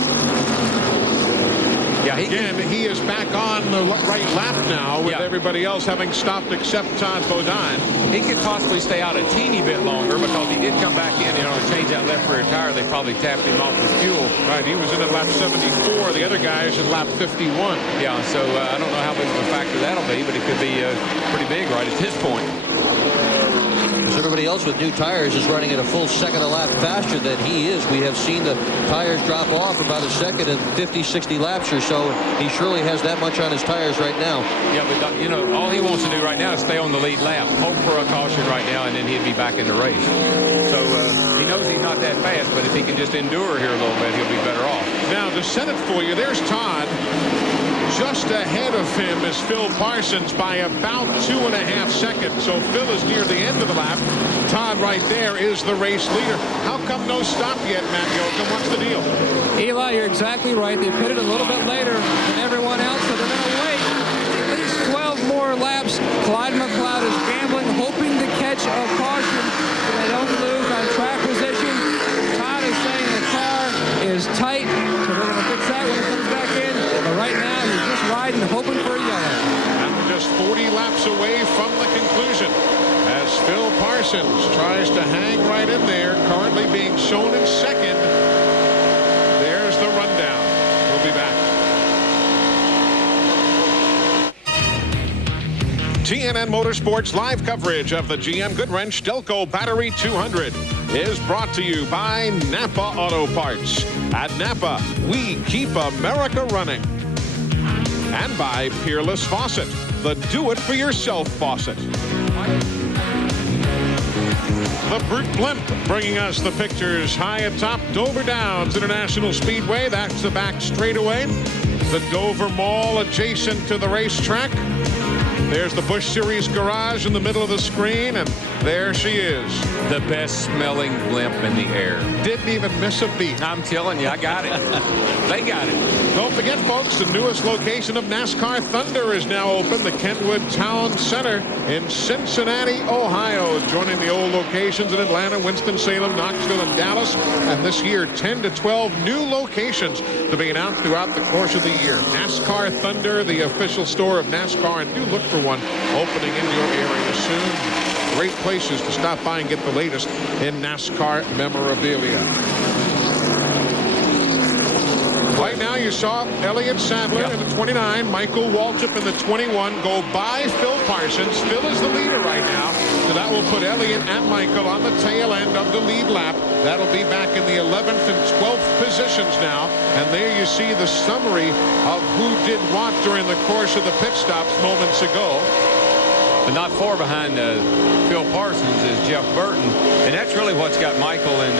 Yeah, he is back on the right lap now with everybody else having stopped except Todd Bodine. He could possibly stay out a teeny bit longer because he did come back in, you know, and change that left rear tire. They probably tapped him off with fuel. Right, he was in at lap 74. The other guy is in lap 51. Yeah, so I don't know how big of a factor that'll be, but it could be pretty big right at this point. Everybody else with new tires is running at a full second a lap faster than he is. We have seen the tires drop off about a second in 50, 60 laps or so. He surely has that much on his tires right now. Yeah, but you know, all he wants to do right now is stay on the lead lap, hope for a caution right now, and then he'd be back in the race. So he knows he's not that fast, but if he can just endure here a little bit, he'll be better off. Now, to set it for you, there's Todd. Just ahead of him is Phil Parsons by about 2.5 seconds. So Phil is near the end of the lap. Todd right there is the race leader. How come no stop yet, Matt Yoakum? What's the deal? Eli, you're exactly right. They pitted a little bit later than everyone else, so they're going to wait at least 12 more laps. Clyde McLeod is gambling, hoping to catch a caution so they don't lose on track position. Todd is saying the car is tight, so they're going to fix that when it comes back in. But right now, he's just riding, hoping for a yellow. And just 40 laps away from the conclusion as Phil Parsons tries to hang right in there, currently being shown in second. There's the rundown. We'll be back. TNN Motorsports live coverage of the GM Goodwrench Delco Battery 200 is brought to you by Napa Auto Parts. At Napa, we keep America running. And by Peerless Faucet, the do-it-for-yourself faucet. The Brute Blimp bringing us the pictures high atop Dover Downs International Speedway. That's the back straightaway. The Dover Mall adjacent to the racetrack. There's the Busch Series garage in the middle of the screen, and there she is. The best smelling blimp in the air. Didn't even miss a beat. I'm telling you, I got it. They got it. Don't forget, folks, the newest location of NASCAR Thunder is now open, the Kentwood Town Center in Cincinnati, Ohio, joining the old locations in Atlanta, Winston-Salem, Knoxville, and Dallas. And this year, 10 to 12 new locations to be announced throughout the course of the year. NASCAR Thunder, the official store of NASCAR, and do look for one opening in your area soon. Great places to stop by and get the latest in NASCAR memorabilia. Right now you saw Elliott Sadler in the 29, Michael Waltrip in the 21 go by Phil Parsons. Phil is the leader right now, so that will put Elliott and Michael on the tail end of the lead lap. That'll be back in the 11th and 12th positions now. And there you see the summary of who did what during the course of the pit stops moments ago. But not far behind Phil Parsons is Jeff Burton. And that's really what's got Michael and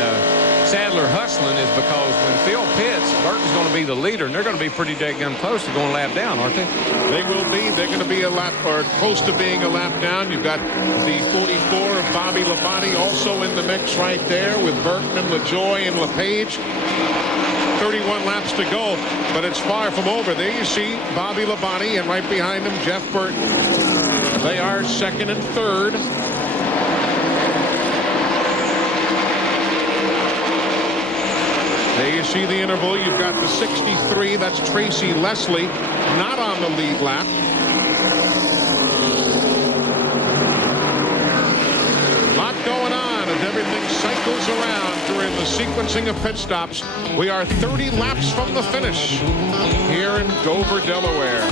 Sadler hustling, is because when Phil pits, Burton's going to be the leader, and they're going to be pretty daggone close to going lap down, aren't they? They will be. They're going to be a lap, or close to being a lap down. You've got the 44 of Bobby Labonte also in the mix right there with Burton and LaJoie and LePage. 31 laps to go, but it's far from over. There you see Bobby Labonte, and right behind him, Jeff Burton. They are second and third. There you see the interval. You've got the 63. That's Tracy Leslie, not on the lead lap. Lot going on as everything cycles around during the sequencing of pit stops. We are 30 laps from the finish here in Dover, Delaware.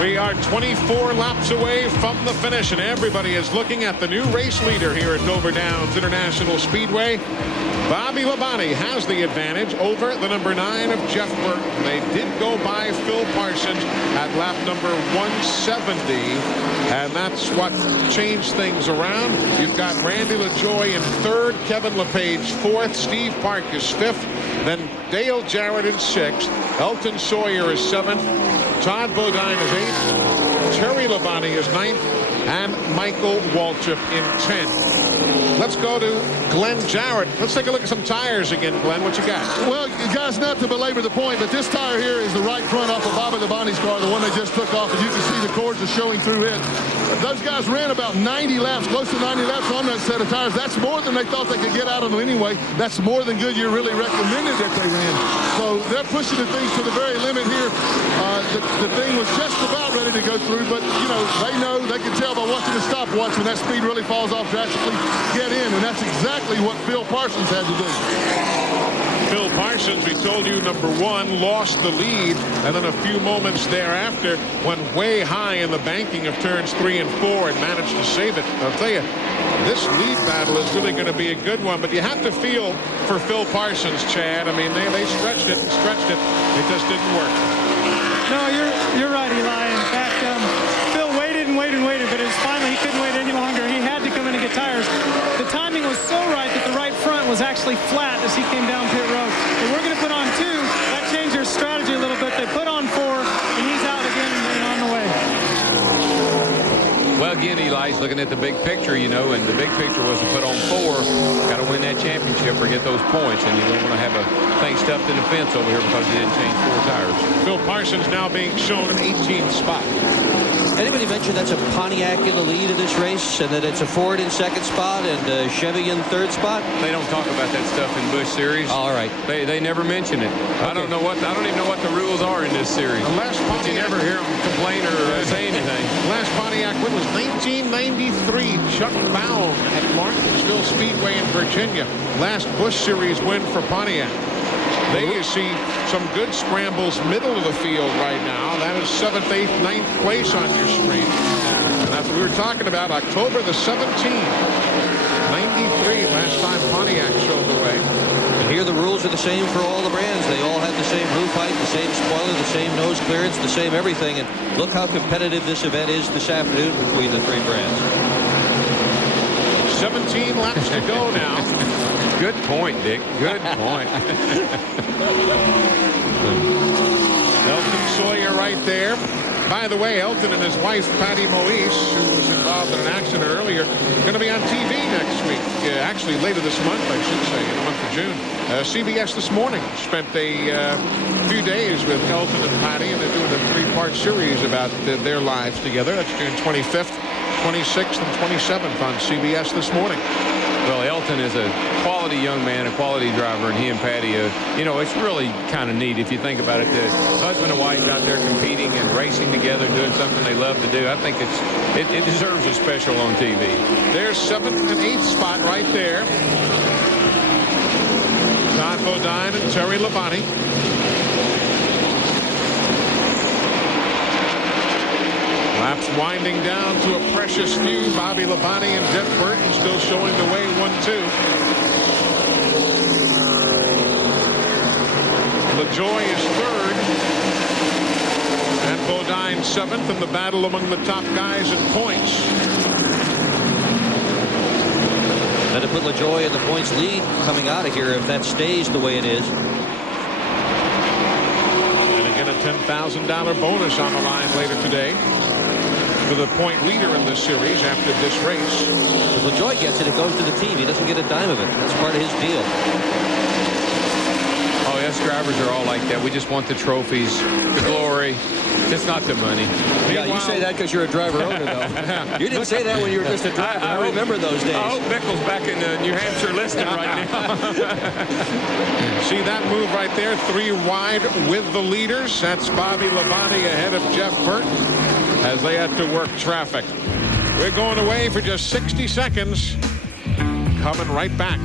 We are 24 laps away from the finish, and everybody is looking at the new race leader here at Dover Downs International Speedway. Bobby Labonte has the advantage over the number 9 of Jeff Burton. They did go by Phil Parsons at lap number 170, and that's what changed things around. You've got Randy LaJoie in third, Kevin LePage fourth, Steve Park is fifth, then Dale Jarrett in sixth, Elton Sawyer is seventh, Todd Bodine is 8th, Terry Labonte is 9th, and Michael Waltrip in 10th. Let's go to Glenn Jarrett. Let's take a look at some tires again, Glenn. What you got? Well, guys, not to belabor the point, but this tire here is the right front off of Bobby Labonte's car, the one they just took off, and you can see the cords are showing through it. Those guys ran about 90 laps, close to 90 laps on that set of tires. That's more than they thought they could get out of them anyway. That's more than Goodyear really recommended that they ran. So they're pushing the things to the very limit here. The thing was just about ready to go through, but, you know, they can tell by watching the stopwatch when that speed really falls off drastically, get in, and that's exactly what Phil Parsons had to do. Phil Parsons, we told you, number 1, lost the lead, and then a few moments thereafter went way high in the banking of turns 3 and 4 and managed to save it. I'll tell you, this lead battle is really going to be a good one, but you have to feel for Phil Parsons, Chad. I mean, they stretched it and stretched it. It just didn't work. No, you're right, Eli. In fact, Phil waited and waited and waited, but it was finally he couldn't wait any longer. He had to come in and get tires. The timing was so right that the right front was actually flat as he came down pit road. They were going to put on 2. That changed their strategy a little bit. They put on 4, and he's out again and on the way. Well, again, Eli's looking at the big picture, you know, and the big picture was to put on 4. Got to win that championship or get those points, and you don't want to have a thing stuffed in the fence over here because he didn't change 4 tires. Phil Parsons now being shown an 18th spot. Anybody mention that's a Pontiac in the lead of this race, and that it's a Ford in second spot and Chevy in third spot? They don't talk about that stuff in Busch Series. All right. They never mention it. Okay. I don't even know what the rules are in this series. But you never hear them complain or say anything. Last Pontiac win was 1993. Chuck Baum at Martinsville Speedway in Virginia. Last Busch Series win for Pontiac. There you see some good scrambles middle of the field right now. That is 7th, 8th, 9th place on your screen. And that's what we were talking about. October the 17th, 93, last time Pontiac showed the way. And here the rules are the same for all the brands. They all have the same pipe, the same spoiler, the same nose clearance, the same everything. And look how competitive this event is this afternoon between the 3 brands. 17 laps to go now. Good point, Dick. Good point. Elton Sawyer right there. By the way, Elton and his wife, Patty Moise, who was involved in an accident earlier, going to be on TV next week. Actually, later this month, I should say, in the month of June. CBS this morning spent a few days with Elton and Patty, and they're doing a 3-part series about their lives together. That's June 25th, 26th, and 27th on CBS this morning. Well, Elton is a quality young man, a quality driver, and he and Patty, you know, it's really kind of neat if you think about it. The husband and wife out there competing and racing together, doing something they love to do. I think it deserves a special on TV. There's 7th and 8th spot right there. Todd Bodine and Terry Labonte. Laps winding down to a precious few. Bobby Labonte and Jeff Burton still showing the way, 1-2. LaJoie is 3rd. And Bodine 7th in the battle among the top guys in points. And to put LaJoie in the points lead coming out of here if that stays the way it is. And again, a $10,000 bonus on the line later today for the point leader in this series after this race. If LaJoie gets it, it goes to the team. He doesn't get a dime of it. That's part of his deal. Oh, yes, drivers are all like that. We just want the trophies, the glory. It's not the money. Yeah, you say that because you're a driver owner, though. You didn't say that when you were just a driver. I remember those days. I hope Bickle's back in New Hampshire listening right now. See that move right there? 3 wide with the leaders. That's Bobby Labonte ahead of Jeff Burton as they had to work traffic. We're going away for just 60 seconds. Coming right back.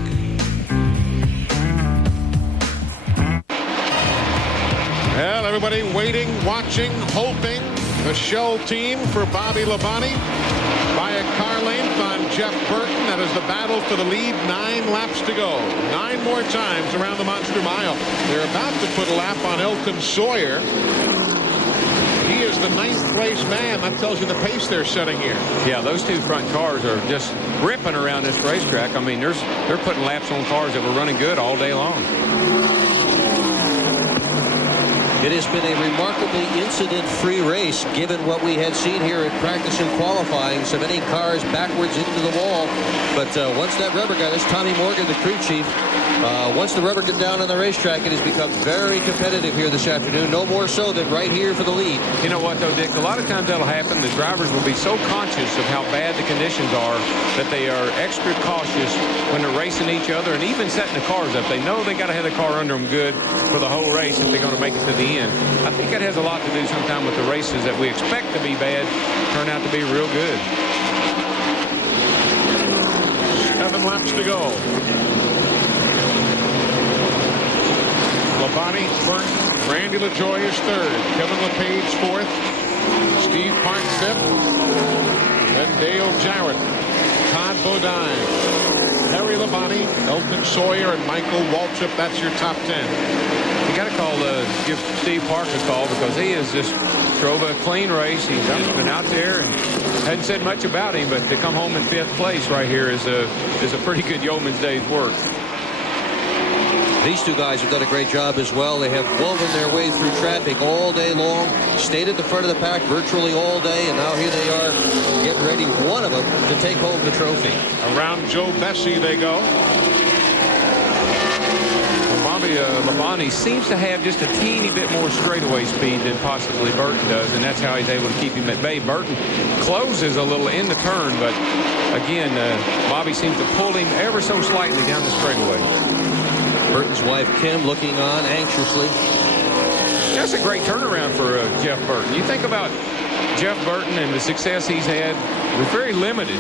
Well, everybody waiting, watching, hoping. The Shell team for Bobby Labonte by a car length on Jeff Burton. That is the battle for the lead. 9 laps to go. 9 more times around the Monster Mile. They're about to put a lap on Elton Sawyer. He is the 9th place man. That tells you the pace they're setting here. Yeah, those 2 front cars are just ripping around this racetrack. I mean, they're putting laps on cars that were running good all day long. It has been a remarkably incident-free race, given what we had seen here at practice and qualifying. So many cars backwards into the wall. But once that rubber got us, Tommy Morgan, the crew chief, once the rubber got down on the racetrack, it has become very competitive here this afternoon. No more so than right here for the lead. You know what, though, Dick? A lot of times that'll happen. The drivers will be so conscious of how bad the conditions are that they are extra cautious when they're racing each other and even setting the cars up. They know they got to have the car under them good for the whole race if they're going to make it to the end. I think that has a lot to do sometime with the races that we expect to be bad turn out to be real good. 7 laps to go. Labonte, Burton, Randy LaJoie is 3rd. Kevin LePage 4th. Steve Park 5th. Then Dale Jarrett. Todd Bodine. Terry Labonte, Elton Sawyer, and Michael Waltrip. That's your top 10. You got to give Steve Park a call because he has just drove a clean race. He's just been out there and hadn't said much about him, but to come home in 5th place right here is a pretty good yeoman's day's work. These 2 guys have done a great job as well. They have woven their way through traffic all day long, stayed at the front of the pack virtually all day, and now here they are getting ready, one of them, to take home the trophy. Around Joe Bessie they go. Bobby Labonte seems to have just a teeny bit more straightaway speed than possibly Burton does, and that's how he's able to keep him at bay. Burton closes a little in the turn, but again, Bobby seems to pull him ever so slightly down the straightaway. Burton's wife, Kim, looking on anxiously. That's a great turnaround for Jeff Burton. You think about Jeff Burton and the success he's had. It was very limited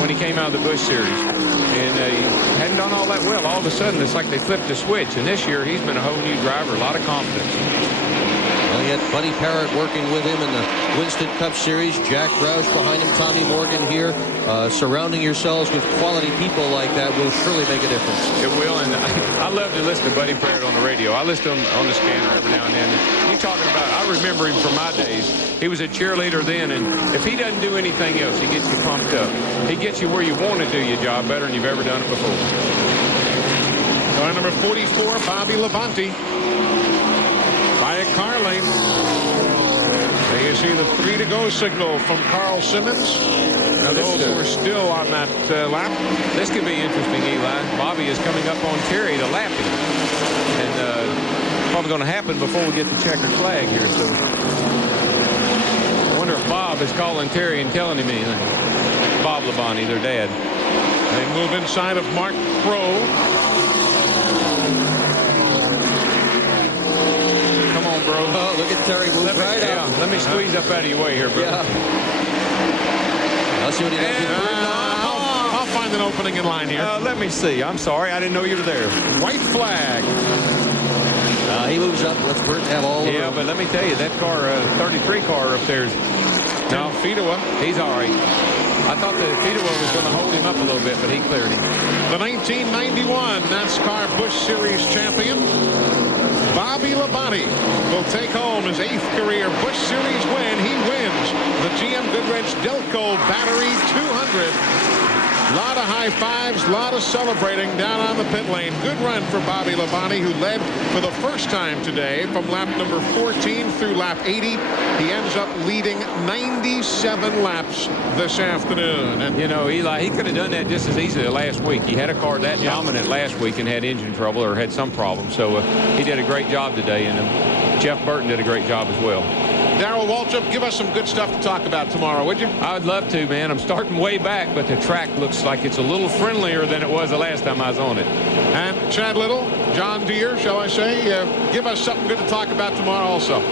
when he came out of the Busch Series. And he hadn't done all that well. All of a sudden, it's like they flipped the switch. And this year, he's been a whole new driver. A lot of confidence. Well, he get Buddy Parrott working with him in the Winston Cup Series. Jack Roush behind him, Tommy Morgan here. Surrounding yourselves with quality people like that will surely make a difference. It will, and I love to listen to Buddy Parrott on the radio. I listen to him on the scanner every now and then. You talking about, I remember him from my days. He was a cheerleader then, and if he doesn't do anything else, he gets you pumped up. He gets you where you want to do your job better than you've ever done it before. Car number 44, Bobby Labonte. By a car lane. There you see the 3 to go signal from Carl Simmons. Now those who are still on that lap. This could be interesting, Eli. Bobby is coming up on Terry to lap him. And probably going to happen before we get the checkered flag here. So I wonder if Bob is calling Terry and telling him anything. Bob Labonte, their dad. They move inside of Mark Crow. Bro. Oh, look at Terry move right out. Let me squeeze up out of your way here, bro. Yeah. I'll see what he does. I'll find an opening in line here. Let me see. I'm sorry. I didn't know you were there. White flag. He moves up. Let's have all the room. But let me tell you, that car, 33 car up there is... No, Fedewa. He's all right. I thought that Fedewa was going to hold him up a little bit, but he cleared him. The 1991 NASCAR Busch Series champion, Bobby Labonte, will take home his 8th career Busch Series win. He wins the GM Goodwrench Delco Battery 200. A lot of high fives, a lot of celebrating down on the pit lane. Good run for Bobby Labonte, who led for the first time today from lap number 14 through lap 80. He ends up leading 97 laps this afternoon. And you know, Eli, he could have done that just as easily last week. He had a car that dominant last week and had engine trouble or had some problem. So he did a great job today, and Jeff Burton did a great job as well. Darrell Waltrip, give us some good stuff to talk about tomorrow, would you? I would love to, man. I'm starting way back, but the track looks like it's a little friendlier than it was the last time I was on it. And Chad Little, John Deere, shall I say, give us something good to talk about tomorrow also.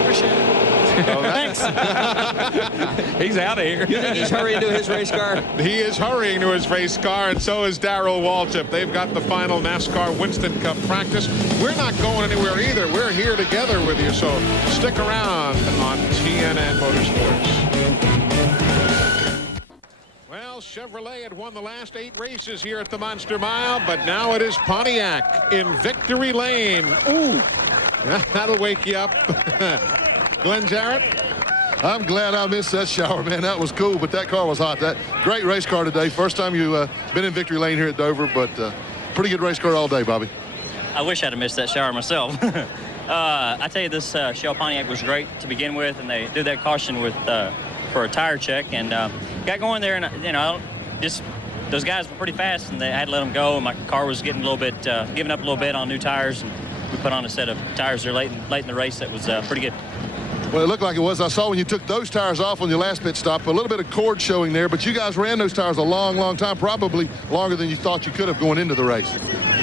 Appreciate it. Oh, thanks. He's out of here. You think he's hurrying to his race car? He is hurrying to his race car, and so is Darrell Waltrip. They've got the final NASCAR Winston Cup practice. We're not going anywhere either. We're here together with you, so stick around on TNN Motorsports. Well, Chevrolet had won the last 8 races here at the Monster Mile, but now it is Pontiac in victory lane. Ooh, that'll wake you up. Glenn Jarrett? I'm glad I missed that shower, man. That was cool, but that car was hot. That great race car today. First time you've been in victory lane here at Dover, but pretty good race car all day, Bobby. I wish I'd have missed that shower myself. I tell you, this Shell Pontiac was great to begin with, and they did that caution with for a tire check, and got going there, and you know, those guys were pretty fast, and they had to let them go. And my car was getting a little bit giving up a little bit on new tires, and we put on a set of tires there late in the race that was pretty good. Well, it looked like it was. I saw when you took those tires off on your last pit stop, a little bit of cord showing there, but you guys ran those tires a long, long time, probably longer than you thought you could have going into the race.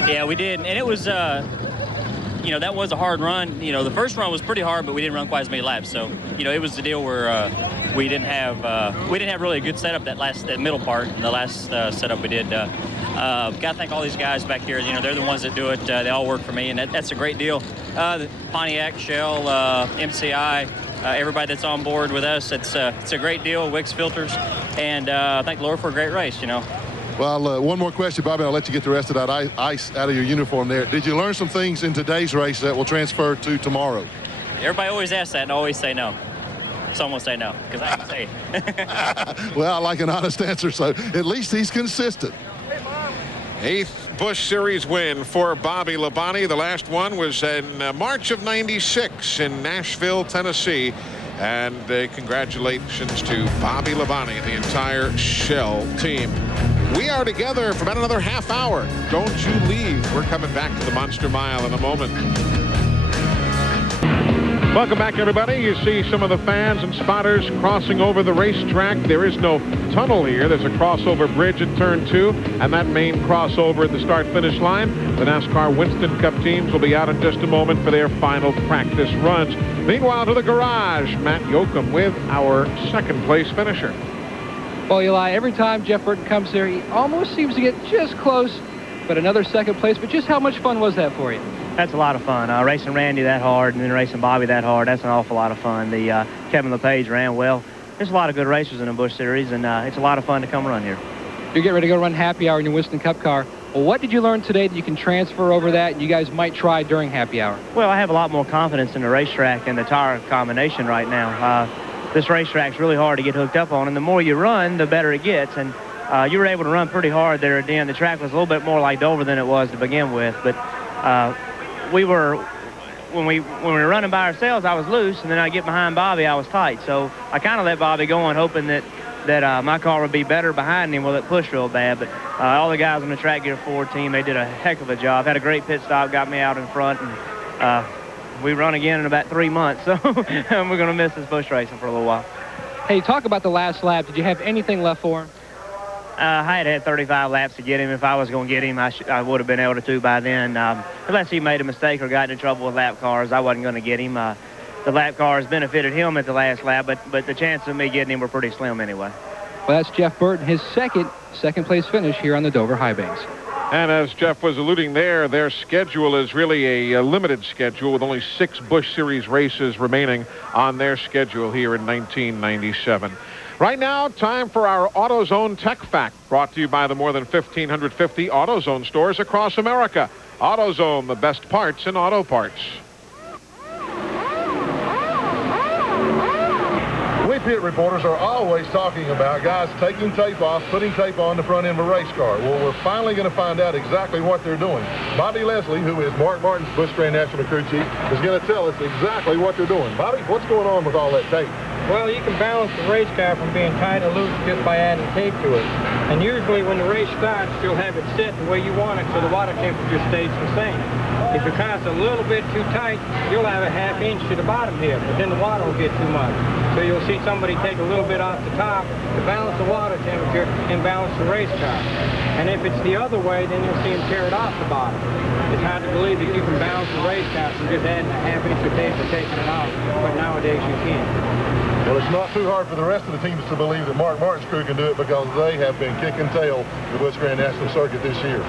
Yeah, we did, and it was, you know, that was a hard run. You know, the first run was pretty hard, but we didn't run quite as many laps. So, you know, it was the deal where we didn't have really a good setup that middle part. And the last setup we did. Got to thank all these guys back here. You know, they're the ones that do it. They all work for me, and that's a great deal. The Pontiac, Shell, MCI, everybody that's on board with us. It's a great deal. Wicks Filters, and thank the Lord for a great race. You know. Well, one more question, Bobby. I'll let you get the rest of that ice out of your uniform there. Did you learn some things in today's race that will transfer to tomorrow? Everybody always asks that, and I always say no. Someone say no, because I can say. Well, I like an honest answer, so at least he's consistent. 8th Busch Series win for Bobby Labonte. The last one was in March of '96 in Nashville, Tennessee. And congratulations to Bobby Labonte and the entire Shell team. We are together for about another half hour. Don't you leave. We're coming back to the Monster Mile in a moment. Welcome back, everybody. You see some of the fans and spotters crossing over the racetrack. There is no tunnel here. There's a crossover bridge at turn 2, and that main crossover at the start-finish line. The NASCAR Winston Cup teams will be out in just a moment for their final practice runs. Meanwhile, to the garage, Matt Yoakum with our second-place finisher. Well, Eli, every time Jeff Burton comes here, he almost seems to get just close, but another second place. But just how much fun was that for you? That's a lot of fun. Racing Randy that hard and then racing Bobby that hard, that's an awful lot of fun. The Kevin LePage ran well. There's a lot of good racers in the Busch Series, and it's a lot of fun to come run here. You're getting ready to go run happy hour in your Winston Cup car. Well, what did you learn today that you can transfer over that and you guys might try during happy hour? Well, I have a lot more confidence in the racetrack and the tire combination right now. This racetrack's really hard to get hooked up on, and the more you run, the better it gets. And you were able to run pretty hard there at the end. The track was a little bit more like Dover than it was to begin with, but when we were running by ourselves, I was loose, and then I get behind Bobby, I was tight. So I kind of let Bobby go on, hoping that my car would be better behind him. Well, it pushed real bad, but all the guys on the Track Gear 4 team, they did a heck of a job. Had a great pit stop, got me out in front, and we run again in about 3 months, so we're going to miss this Busch racing for a little while. Hey, talk about the last lap. Did you have anything left for him? I had 35 laps to get him. If I was going to get him, I would have been able to by then. Unless he made a mistake or got into trouble with lap cars, I wasn't going to get him. The lap cars benefited him at the last lap, but the chances of me getting him were pretty slim anyway. Well, that's Jeff Burton, his second place finish here on the Dover High Banks. And as Jeff was alluding there, their schedule is really a limited schedule with only 6 Busch Series races remaining on their schedule here in 1997. Right now, time for our AutoZone Tech Fact, brought to you by the more than 1,550 AutoZone stores across America. AutoZone, the best parts in auto parts. We pit reporters are always talking about guys taking tape off, putting tape on the front end of a race car. Well, we're finally going to find out exactly what they're doing. Bobby Leslie, who is Mark Martin's Busch Grand National crew chief, is going to tell us exactly what they're doing. Bobby, what's going on with all that tape? Well, you can balance the race car from being tight or loose just by adding tape to it. And usually when the race starts, you'll have it set the way you want it so the water temperature stays the same. If your car's a little bit too tight, you'll have a ½ inch to the bottom here, but then the water will get too much. So you'll see somebody take a little bit off the top to balance the water temperature and balance the race car. And if it's the other way, then you'll see them tear it off the bottom. It's hard to believe that you can balance the race car from just adding a ½ inch of tape or taking it off, but nowadays you can. Well, it's not too hard for the rest of the teams to believe that Mark Martin's crew can do it because they have been kicking tail the Busch Grand National Circuit this year.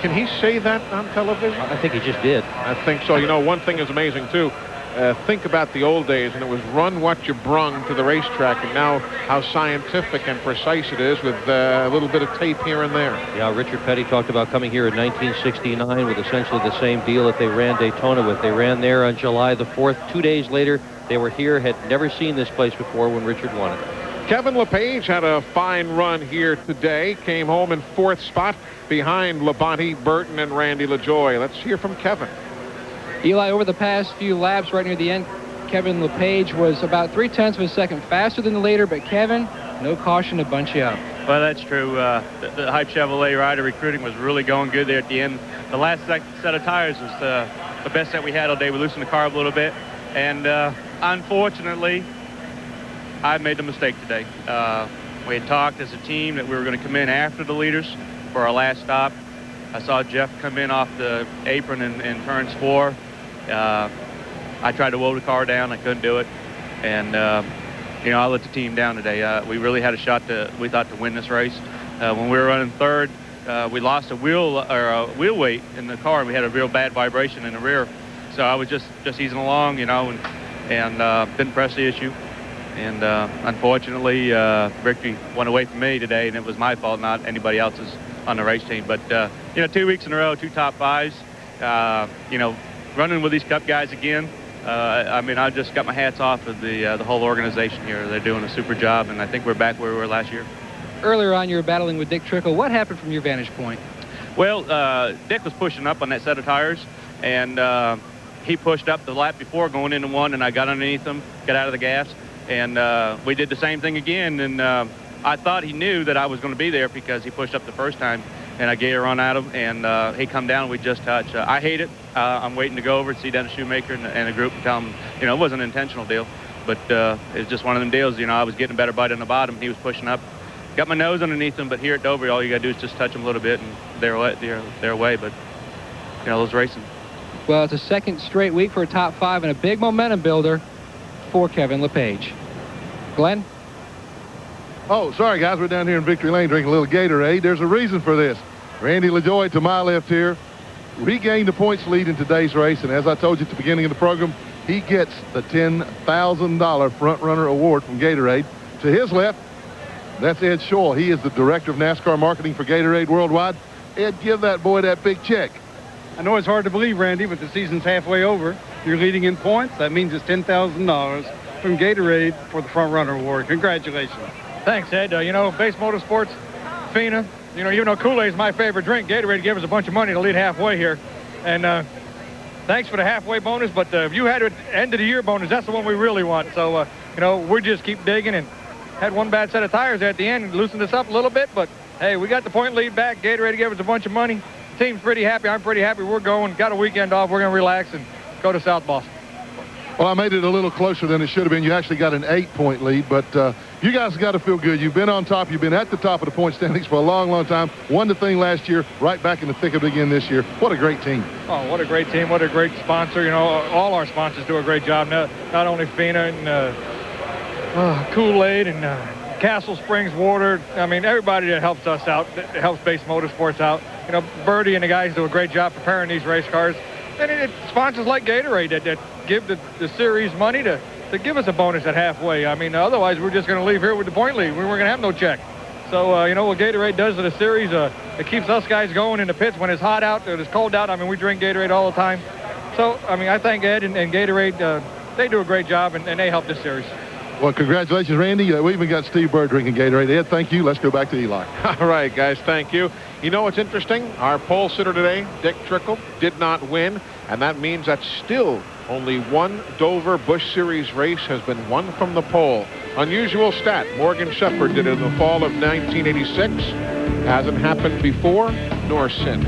Can he say that on television? I think he just did. I think so. You know, one thing is amazing, too. Think about the old days, and it was run what you brung to the racetrack, and now how scientific and precise it is with a little bit of tape here and there. Yeah, Richard Petty talked about coming here in 1969 with essentially the same deal that they ran Daytona with. They ran there on July the 4th. 2 days later, they were here, had never seen this place before when Richard won it. Kevin LePage had a fine run here today. Came home in 4th spot behind Labonte, Burton, and Randy LaJoie. Let's hear from Kevin. Eli, over the past few laps right near the end, Kevin LePage was about 0.3 of a second faster than the leader, but Kevin, no caution to bunch you up. Well, that's true. The Hype Chevrolet rider recruiting was really going good there at the end. The last set of tires was the best set we had all day. We loosened the car up a little bit, and unfortunately, I made the mistake today. We had talked as a team that we were going to come in after the leaders for our last stop. I saw Jeff come in off the apron in turns 4. I tried to woe the car down. I couldn't do it. And, you know, I let the team down today. We really had a shot we thought, to win this race. When we were running 3rd, we lost a wheel weight in the car, and we had a real bad vibration in the rear. So I was just easing along, you know, and didn't press the issue. And unfortunately, victory went away from me today, and it was my fault, not anybody else's on the race team. But, you know, 2 weeks in a row, 2 top 5s, you know, running with these Cup guys again. I mean, I just got my hats off of the whole organization here. They're doing a super job, and I think we're back where we were last year. Earlier on, you were battling with Dick Trickle. What happened from your vantage point? Well, Dick was pushing up on that set of tires, and he pushed up the lap before going into 1, and I got underneath him, got out of the gas, and we did the same thing again. And I thought he knew that I was going to be there because he pushed up the first time, and I gave a run at him, and he come down, and we just touched. I hate it. I'm waiting to go over and see Dennis Shoemaker and the group and tell them, you know, it wasn't an intentional deal, but it was just one of them deals. You know, I was getting a better bite on the bottom. He was pushing up. Got my nose underneath him, but here at Dover, all you got to do is just touch them a little bit, and they're away. But, you know, those racing. Well, it's a second straight week for a top 5 and a big momentum builder for Kevin LePage. Glenn? Oh, sorry, guys. We're down here in Victory Lane drinking a little Gatorade. There's a reason for this. Randy LaJoie to my left here. regained the points lead in today's race, and as I told you at the beginning of the program, he gets the $10,000 front runner award from Gatorade. To his left, that's Ed Scholl. He is the director of NASCAR marketing for Gatorade Worldwide. Ed, give that boy that big check. I know it's hard to believe, Randy, but the season's halfway over. You're leading in points. That means it's $10,000 from Gatorade for the front runner award. Congratulations. Thanks, Ed. You know, Base Motorsports, FINA, you know, even though Kool-Aid is my favorite drink, Gatorade gave us a bunch of money to lead halfway here. And thanks for the halfway bonus, but if you had an end of the year bonus, that's the one we really want. So, you know, we just keep digging, and had one bad set of tires at the end and loosened us up a little bit, but hey, we got the point lead back. Gatorade gave us a bunch of money. Team's pretty happy. I'm pretty happy. We're going. Got a weekend off. We're going to relax and go to South Boston. Well, I made it a little closer than it should have been. You actually got an 8-point lead, but you guys got to feel good. You've been on top. You've been at the top of the point standings for a long, long time. Won the thing last year, right back in the thick of it again this year. What a great team. Oh, what a great team. What a great sponsor. You know, all our sponsors do a great job. Not only FINA and Kool-Aid and Castle Springs Water. I mean, everybody that helps us out, that helps Base Motorsports out. You know, Birdie and the guys do a great job preparing these race cars. And it's sponsors like Gatorade that give the series money to give us a bonus at halfway. I mean, otherwise we're just going to leave here with the point lead. We weren't going to have no check. So, you know, what Gatorade does to the series, it keeps us guys going in the pits when it's hot out, when it's cold out. I mean, we drink Gatorade all the time. So, I mean, I thank Ed and Gatorade. They do a great job, and they help this series. Well, congratulations, Randy. We even got Steve Bird drinking Gatorade. Ed, thank you. Let's go back to Eli. All right, guys, thank you. You know what's interesting? Our pole sitter today, Dick Trickle, did not win, and that means that still only one Dover Busch Series race has been won from the pole. Unusual stat. Morgan Shepherd did it in the fall of 1986. Hasn't happened before nor since.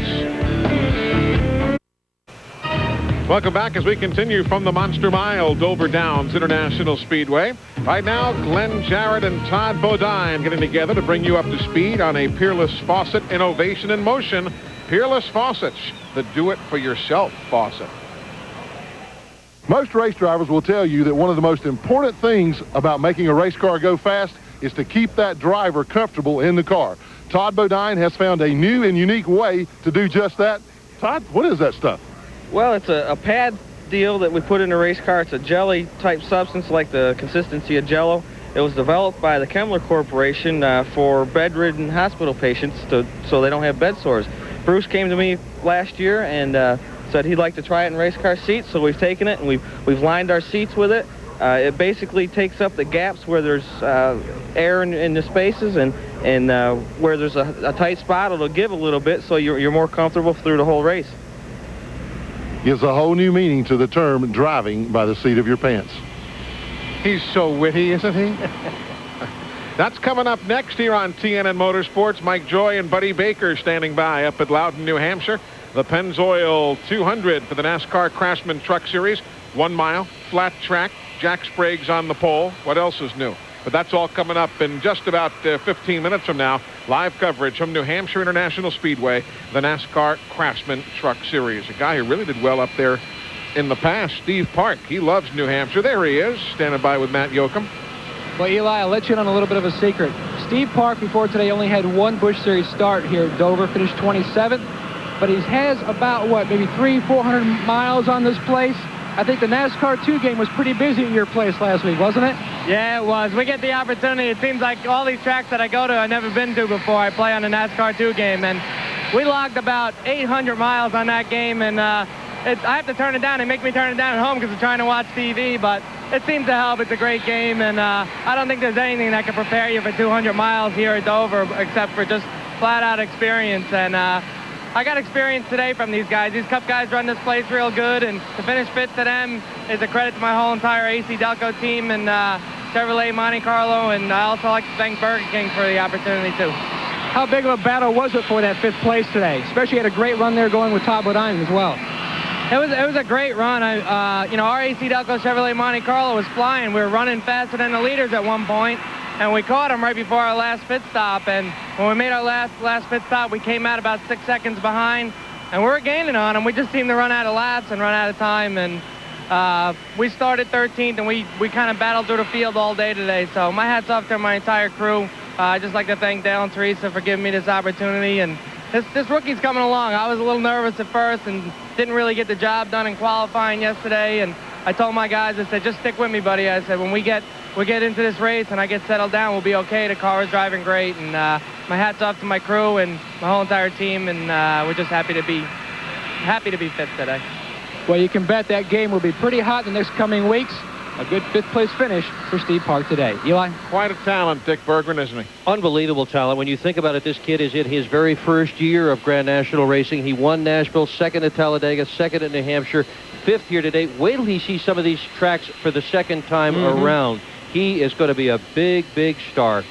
Welcome back as we continue from the Monster Mile, Dover Downs International Speedway. Right now, Glenn Jarrett and Todd Bodine getting together to bring you up to speed on a Peerless Faucet innovation in motion. Peerless Faucets, the do-it-for-yourself faucet. Most race drivers will tell you that one of the most important things about making a race car go fast is to keep that driver comfortable in the car. Todd Bodine has found a new and unique way to do just that. Todd, what is that stuff? Well, it's a pad deal that we put in a race car. It's a jelly-type substance like the consistency of Jell-O. It was developed by the Kemmler Corporation for bedridden hospital patients so they don't have bed sores. Bruce came to me last year and said he'd like to try it in race car seats, so we've taken it and we've lined our seats with it. It basically takes up the gaps where there's air in the spaces, and where there's a tight spot, it'll give a little bit so you're more comfortable through the whole race. Gives a whole new meaning to the term driving by the seat of your pants. He's so witty, isn't he? That's coming up next here on TNN Motorsports. Mike Joy and Buddy Baker standing by up at Loudon, New Hampshire. The Pennzoil 200 for the NASCAR Craftsman Truck Series. 1 mile, flat track, Jack Sprague's on the pole. What else is new? But that's all coming up in just about 15 minutes from now. Live coverage from New Hampshire International Speedway, the NASCAR Craftsman Truck Series. A guy who really did well up there in the past, Steve Park. He loves New Hampshire. There he is, standing by with Matt Yoakum. Well, Eli, I'll let you in on a little bit of a secret. Steve Park, before today, only had one Busch Series start here at Dover, finished 27th. But he has about, maybe 400 miles on this place. I think the NASCAR 2 game was pretty busy at your place last week, wasn't it? Yeah, it was. We get the opportunity. It seems like all these tracks that I go to I've never been to before. I play on the NASCAR 2 game, and we logged about 800 miles on that game, and I have to turn it down. They make me turn it down at home because I'm trying to watch TV, but it seems to help. It's a great game, and I don't think there's anything that can prepare you for 200 miles here at Dover except for just flat-out experience, and I got experience today from these guys. These Cup guys run this place real good, and to finish fifth to them is a credit to my whole entire AC Delco team and Chevrolet Monte Carlo, and I also like to thank Burger King for the opportunity, too. How big of a battle was it for that 5th place today? Especially had a great run there going with Todd Bodine as well. It was a great run. Our AC Delco Chevrolet Monte Carlo was flying. We were running faster than the leaders at one point, and we caught them right before our last pit stop. And when we made our last pit stop, we came out about 6 seconds behind, and we were gaining on them. We just seemed to run out of laps and run out of time, and we started 13th, and we kind of battled through the field all day today. So my hat's off to my entire crew. I'd just like to thank Dale and Teresa for giving me this opportunity, and this rookie's coming along. I was a little nervous at first and didn't really get the job done in qualifying yesterday. And I told my guys, I said, just stick with me, buddy. I said, when we get into this race and I get settled down, we'll be okay. The car is driving great. And my hat's off to my crew and my whole entire team. And we're just happy to be fifth today. Well, you can bet that game will be pretty hot in the next coming weeks. A good fifth-place finish for Steve Park today. Eli? Quite a talent, Dick Berggren, isn't he? Unbelievable talent. When you think about it, this kid is in his very first year of Grand National racing. He won Nashville, second at Talladega, second at New Hampshire, fifth here today. Wait till he sees some of these tracks for the second time around. He is going to be a big, big star.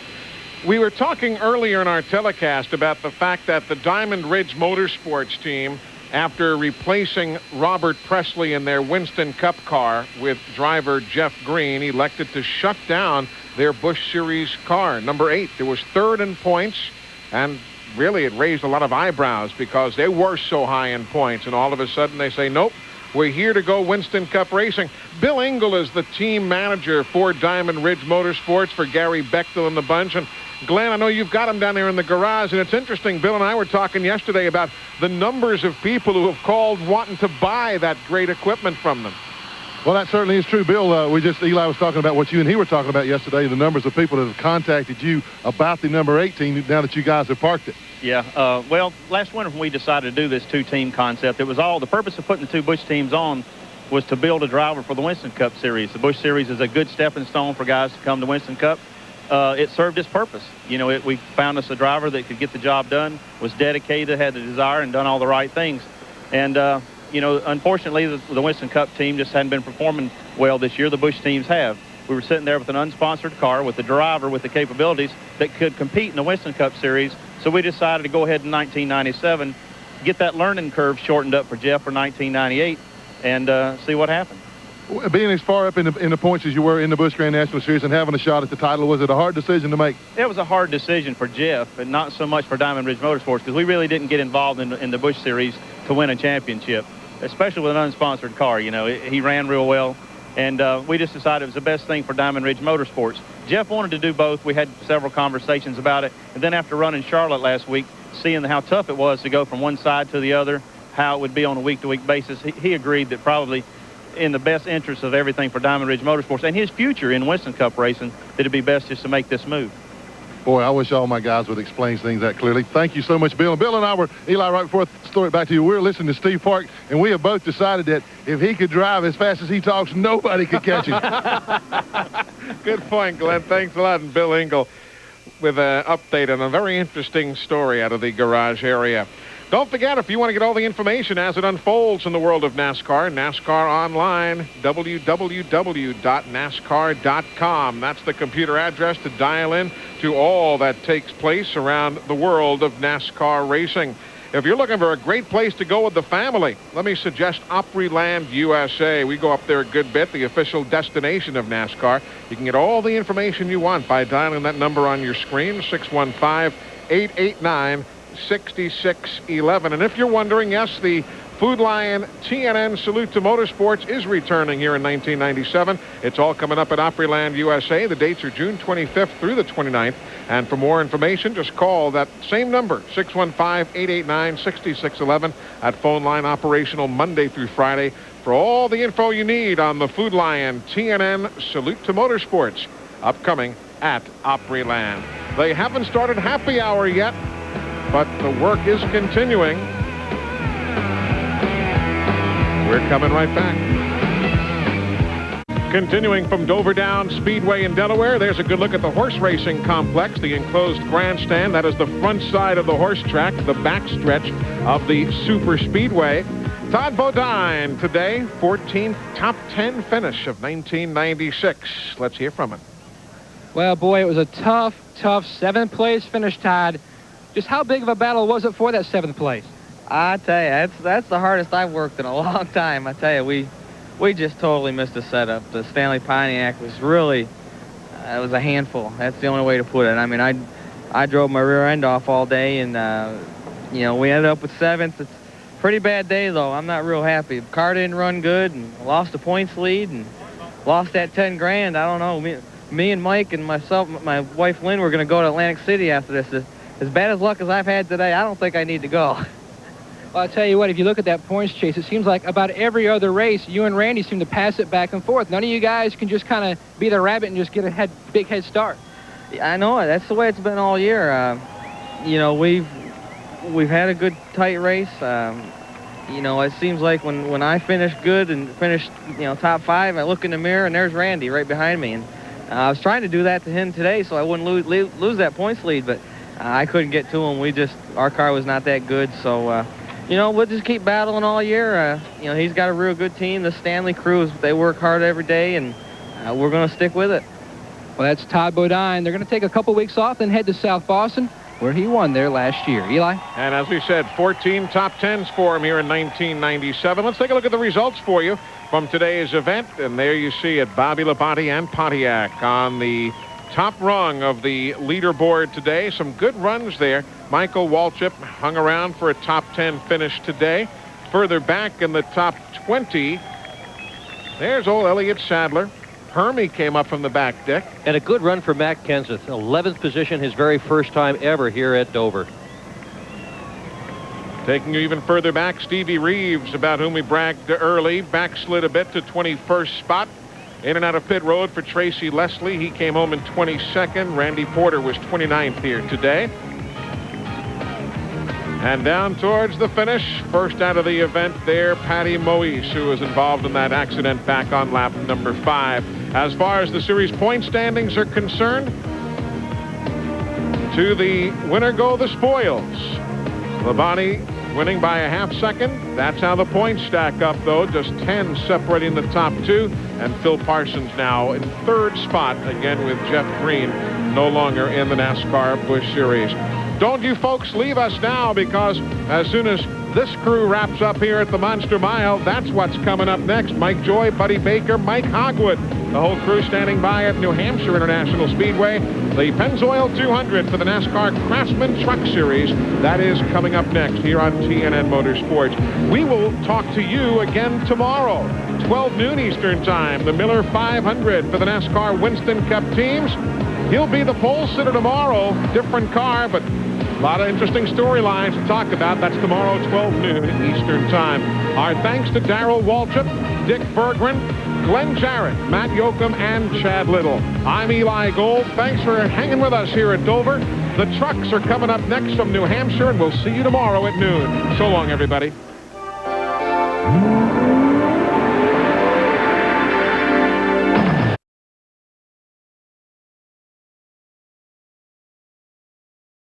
We were talking earlier in our telecast about the fact that the Diamond Ridge Motorsports team, after replacing Robert Presley in their Winston Cup car with driver Jeff Green, elected to shut down their Busch Series car, number 8. There was third in points, and really it raised a lot of eyebrows because they were so high in points, and all of a sudden they say, nope, we're here to go Winston Cup racing. Bill Engel is the team manager for Diamond Ridge Motorsports for Gary Bechtel and the bunch. And Glenn, I know you've got him down there in the garage, and it's interesting. Bill and I were talking yesterday about the numbers of people who have called wanting to buy that great equipment from them. Well, that certainly is true, Bill. Eli was talking about what you and he were talking about yesterday, the numbers of people that have contacted you about the number 18 now that you guys have parked it. Yeah, well, last winter when we decided to do this two-team concept, it was all, the purpose of putting the two Busch teams on was to build a driver for the Winston Cup Series. The Busch Series is a good stepping stone for guys to come to Winston Cup. It served its purpose. You know, we found us a driver that could get the job done, was dedicated, had the desire, and done all the right things. And, you know, unfortunately, the Winston Cup team just hadn't been performing well this year. The Busch teams have. We were sitting there with an unsponsored car with a driver with the capabilities that could compete in the Winston Cup Series. So we decided to go ahead in 1997, get that learning curve shortened up for Jeff for 1998, and see what happened. Being as far up in the points as you were in the Busch Grand National Series and having a shot at the title, was it a hard decision to make? It was a hard decision for Jeff, and not so much for Diamond Ridge Motorsports, because we really didn't get involved in the Busch Series to win a championship, especially with an unsponsored car. You know, he ran real well, and we just decided it was the best thing for Diamond Ridge Motorsports. Jeff wanted to do both. We had several conversations about it, and then after running Charlotte last week, seeing how tough it was to go from one side to the other, how it would be on a week-to-week basis, he agreed that probably in the best interest of everything for Diamond Ridge Motorsports and his future in Winston Cup racing, that it'd be best just to make this move. Boy, I wish all my guys would explain things that clearly. Thank you so much, Bill. And Bill and I were, Eli, right before I throw it back to you, we were listening to Steve Park, and we have both decided that if he could drive as fast as he talks, nobody could catch him. Good point, Glenn. Thanks a lot. And Bill Engel with an update on a very interesting story out of the garage area. Don't forget, if you want to get all the information as it unfolds in the world of NASCAR, NASCAR Online, www.nascar.com. That's the computer address to dial in to all that takes place around the world of NASCAR racing. If you're looking for a great place to go with the family, let me suggest Opryland USA. We go up there a good bit, the official destination of NASCAR. You can get all the information you want by dialing that number on your screen, 615-889-6611. And if you're wondering, yes, the Food Lion TNN Salute to Motorsports is returning here in 1997. It's all coming up at Opryland USA. The dates are June 25th through the 29th. And for more information, just call that same number, 615-889-6611. That phone line operational Monday through Friday for all the info you need on the Food Lion TNN Salute to Motorsports, upcoming at Opryland. They haven't started happy hour yet, but the work is continuing. We're coming right back. Continuing from Dover Downs Speedway in Delaware, there's a good look at the horse racing complex, the enclosed grandstand. That is the front side of the horse track, the backstretch of the super speedway. Todd Bodine today, 14th top 10 finish of 1996. Let's hear from him. Well, boy, it was a tough seventh place finish, Todd. Just how big of a battle was it for that seventh place? I tell you, that's the hardest I've worked in a long time. I tell you, we just totally missed the setup. The Stanley Pontiac was really, it was a handful. That's the only way to put it. I mean, I drove my rear end off all day, and you know, we ended up with seventh. It's a pretty bad day, though. I'm not real happy. The car didn't run good, and lost the points lead, and lost that 10 grand. I don't know. Me and Mike and myself, my wife Lynn, were going to go to Atlantic City after this to as bad as luck as I've had today, I don't think I need to go. Well, I'll tell you what, if you look at that points chase, it seems like about every other race, you and Randy seem to pass it back and forth. None of you guys can just kind of be the rabbit and just get a big head start. Yeah, I know it. That's the way it's been all year. You know, we've had a good tight race. You know, it seems like when I finish good and finish, you know, top 5, I look in the mirror and there's Randy right behind me. And I was trying to do that to him today so I wouldn't lose that points lead, but I couldn't get to him. Our car was not that good. So, you know, we'll just keep battling all year. You know, he's got a real good team. The Stanley crew, they work hard every day, and we're going to stick with it. Well, that's Todd Bodine. They're going to take a couple weeks off and head to South Boston, where he won there last year. Eli? And as we said, 14 top 10s for him here in 1997. Let's take a look at the results for you from today's event. And there you see it, Bobby Labonte and Pontiac on the top rung of the leaderboard today. Some good runs there. Michael Waltrip hung around for a top 10 finish today. Further back in the top 20, there's old Elliott Sadler. Hermie came up from the back deck. And a good run for Matt Kenseth. 11th position, his very first time ever here at Dover. Taking you even further back, Stevie Reeves, about whom we bragged early, backslid a bit to 21st spot. In and out of pit road for Tracy Leslie. He came home in 22nd. Randy Porter was 29th here today. And down towards the finish, first out of the event there, Patty Moise, who was involved in that accident back on lap number 5. As far as the series point standings are concerned, to the winner go the spoils. Labonte winning by a half second. That's how the points stack up, though. Just 10 separating the top 2. And Phil Parsons now in 3rd spot, again with Jeff Green no longer in the NASCAR Busch Series. Don't you folks leave us now, because as soon as this crew wraps up here at the Monster Mile, that's what's coming up next. Mike Joy, Buddy Baker, Mike Hogwood. The whole crew standing by at New Hampshire International Speedway. The Pennzoil 200 for the NASCAR Craftsman Truck Series. That is coming up next here on TNN Motorsports. We will talk to you again tomorrow, 12 noon Eastern Time. The Miller 500 for the NASCAR Winston Cup teams. He'll be the pole sitter tomorrow. Different car, but a lot of interesting storylines to talk about. That's tomorrow, 12 noon Eastern Time. Our thanks to Darrell Waltrip, Dick Berggren, Glenn Jarrett, Matt Yoakum, and Chad Little. I'm Eli Gold. Thanks for hanging with us here at Dover. The trucks are coming up next from New Hampshire, and we'll see you tomorrow at noon. So long, everybody.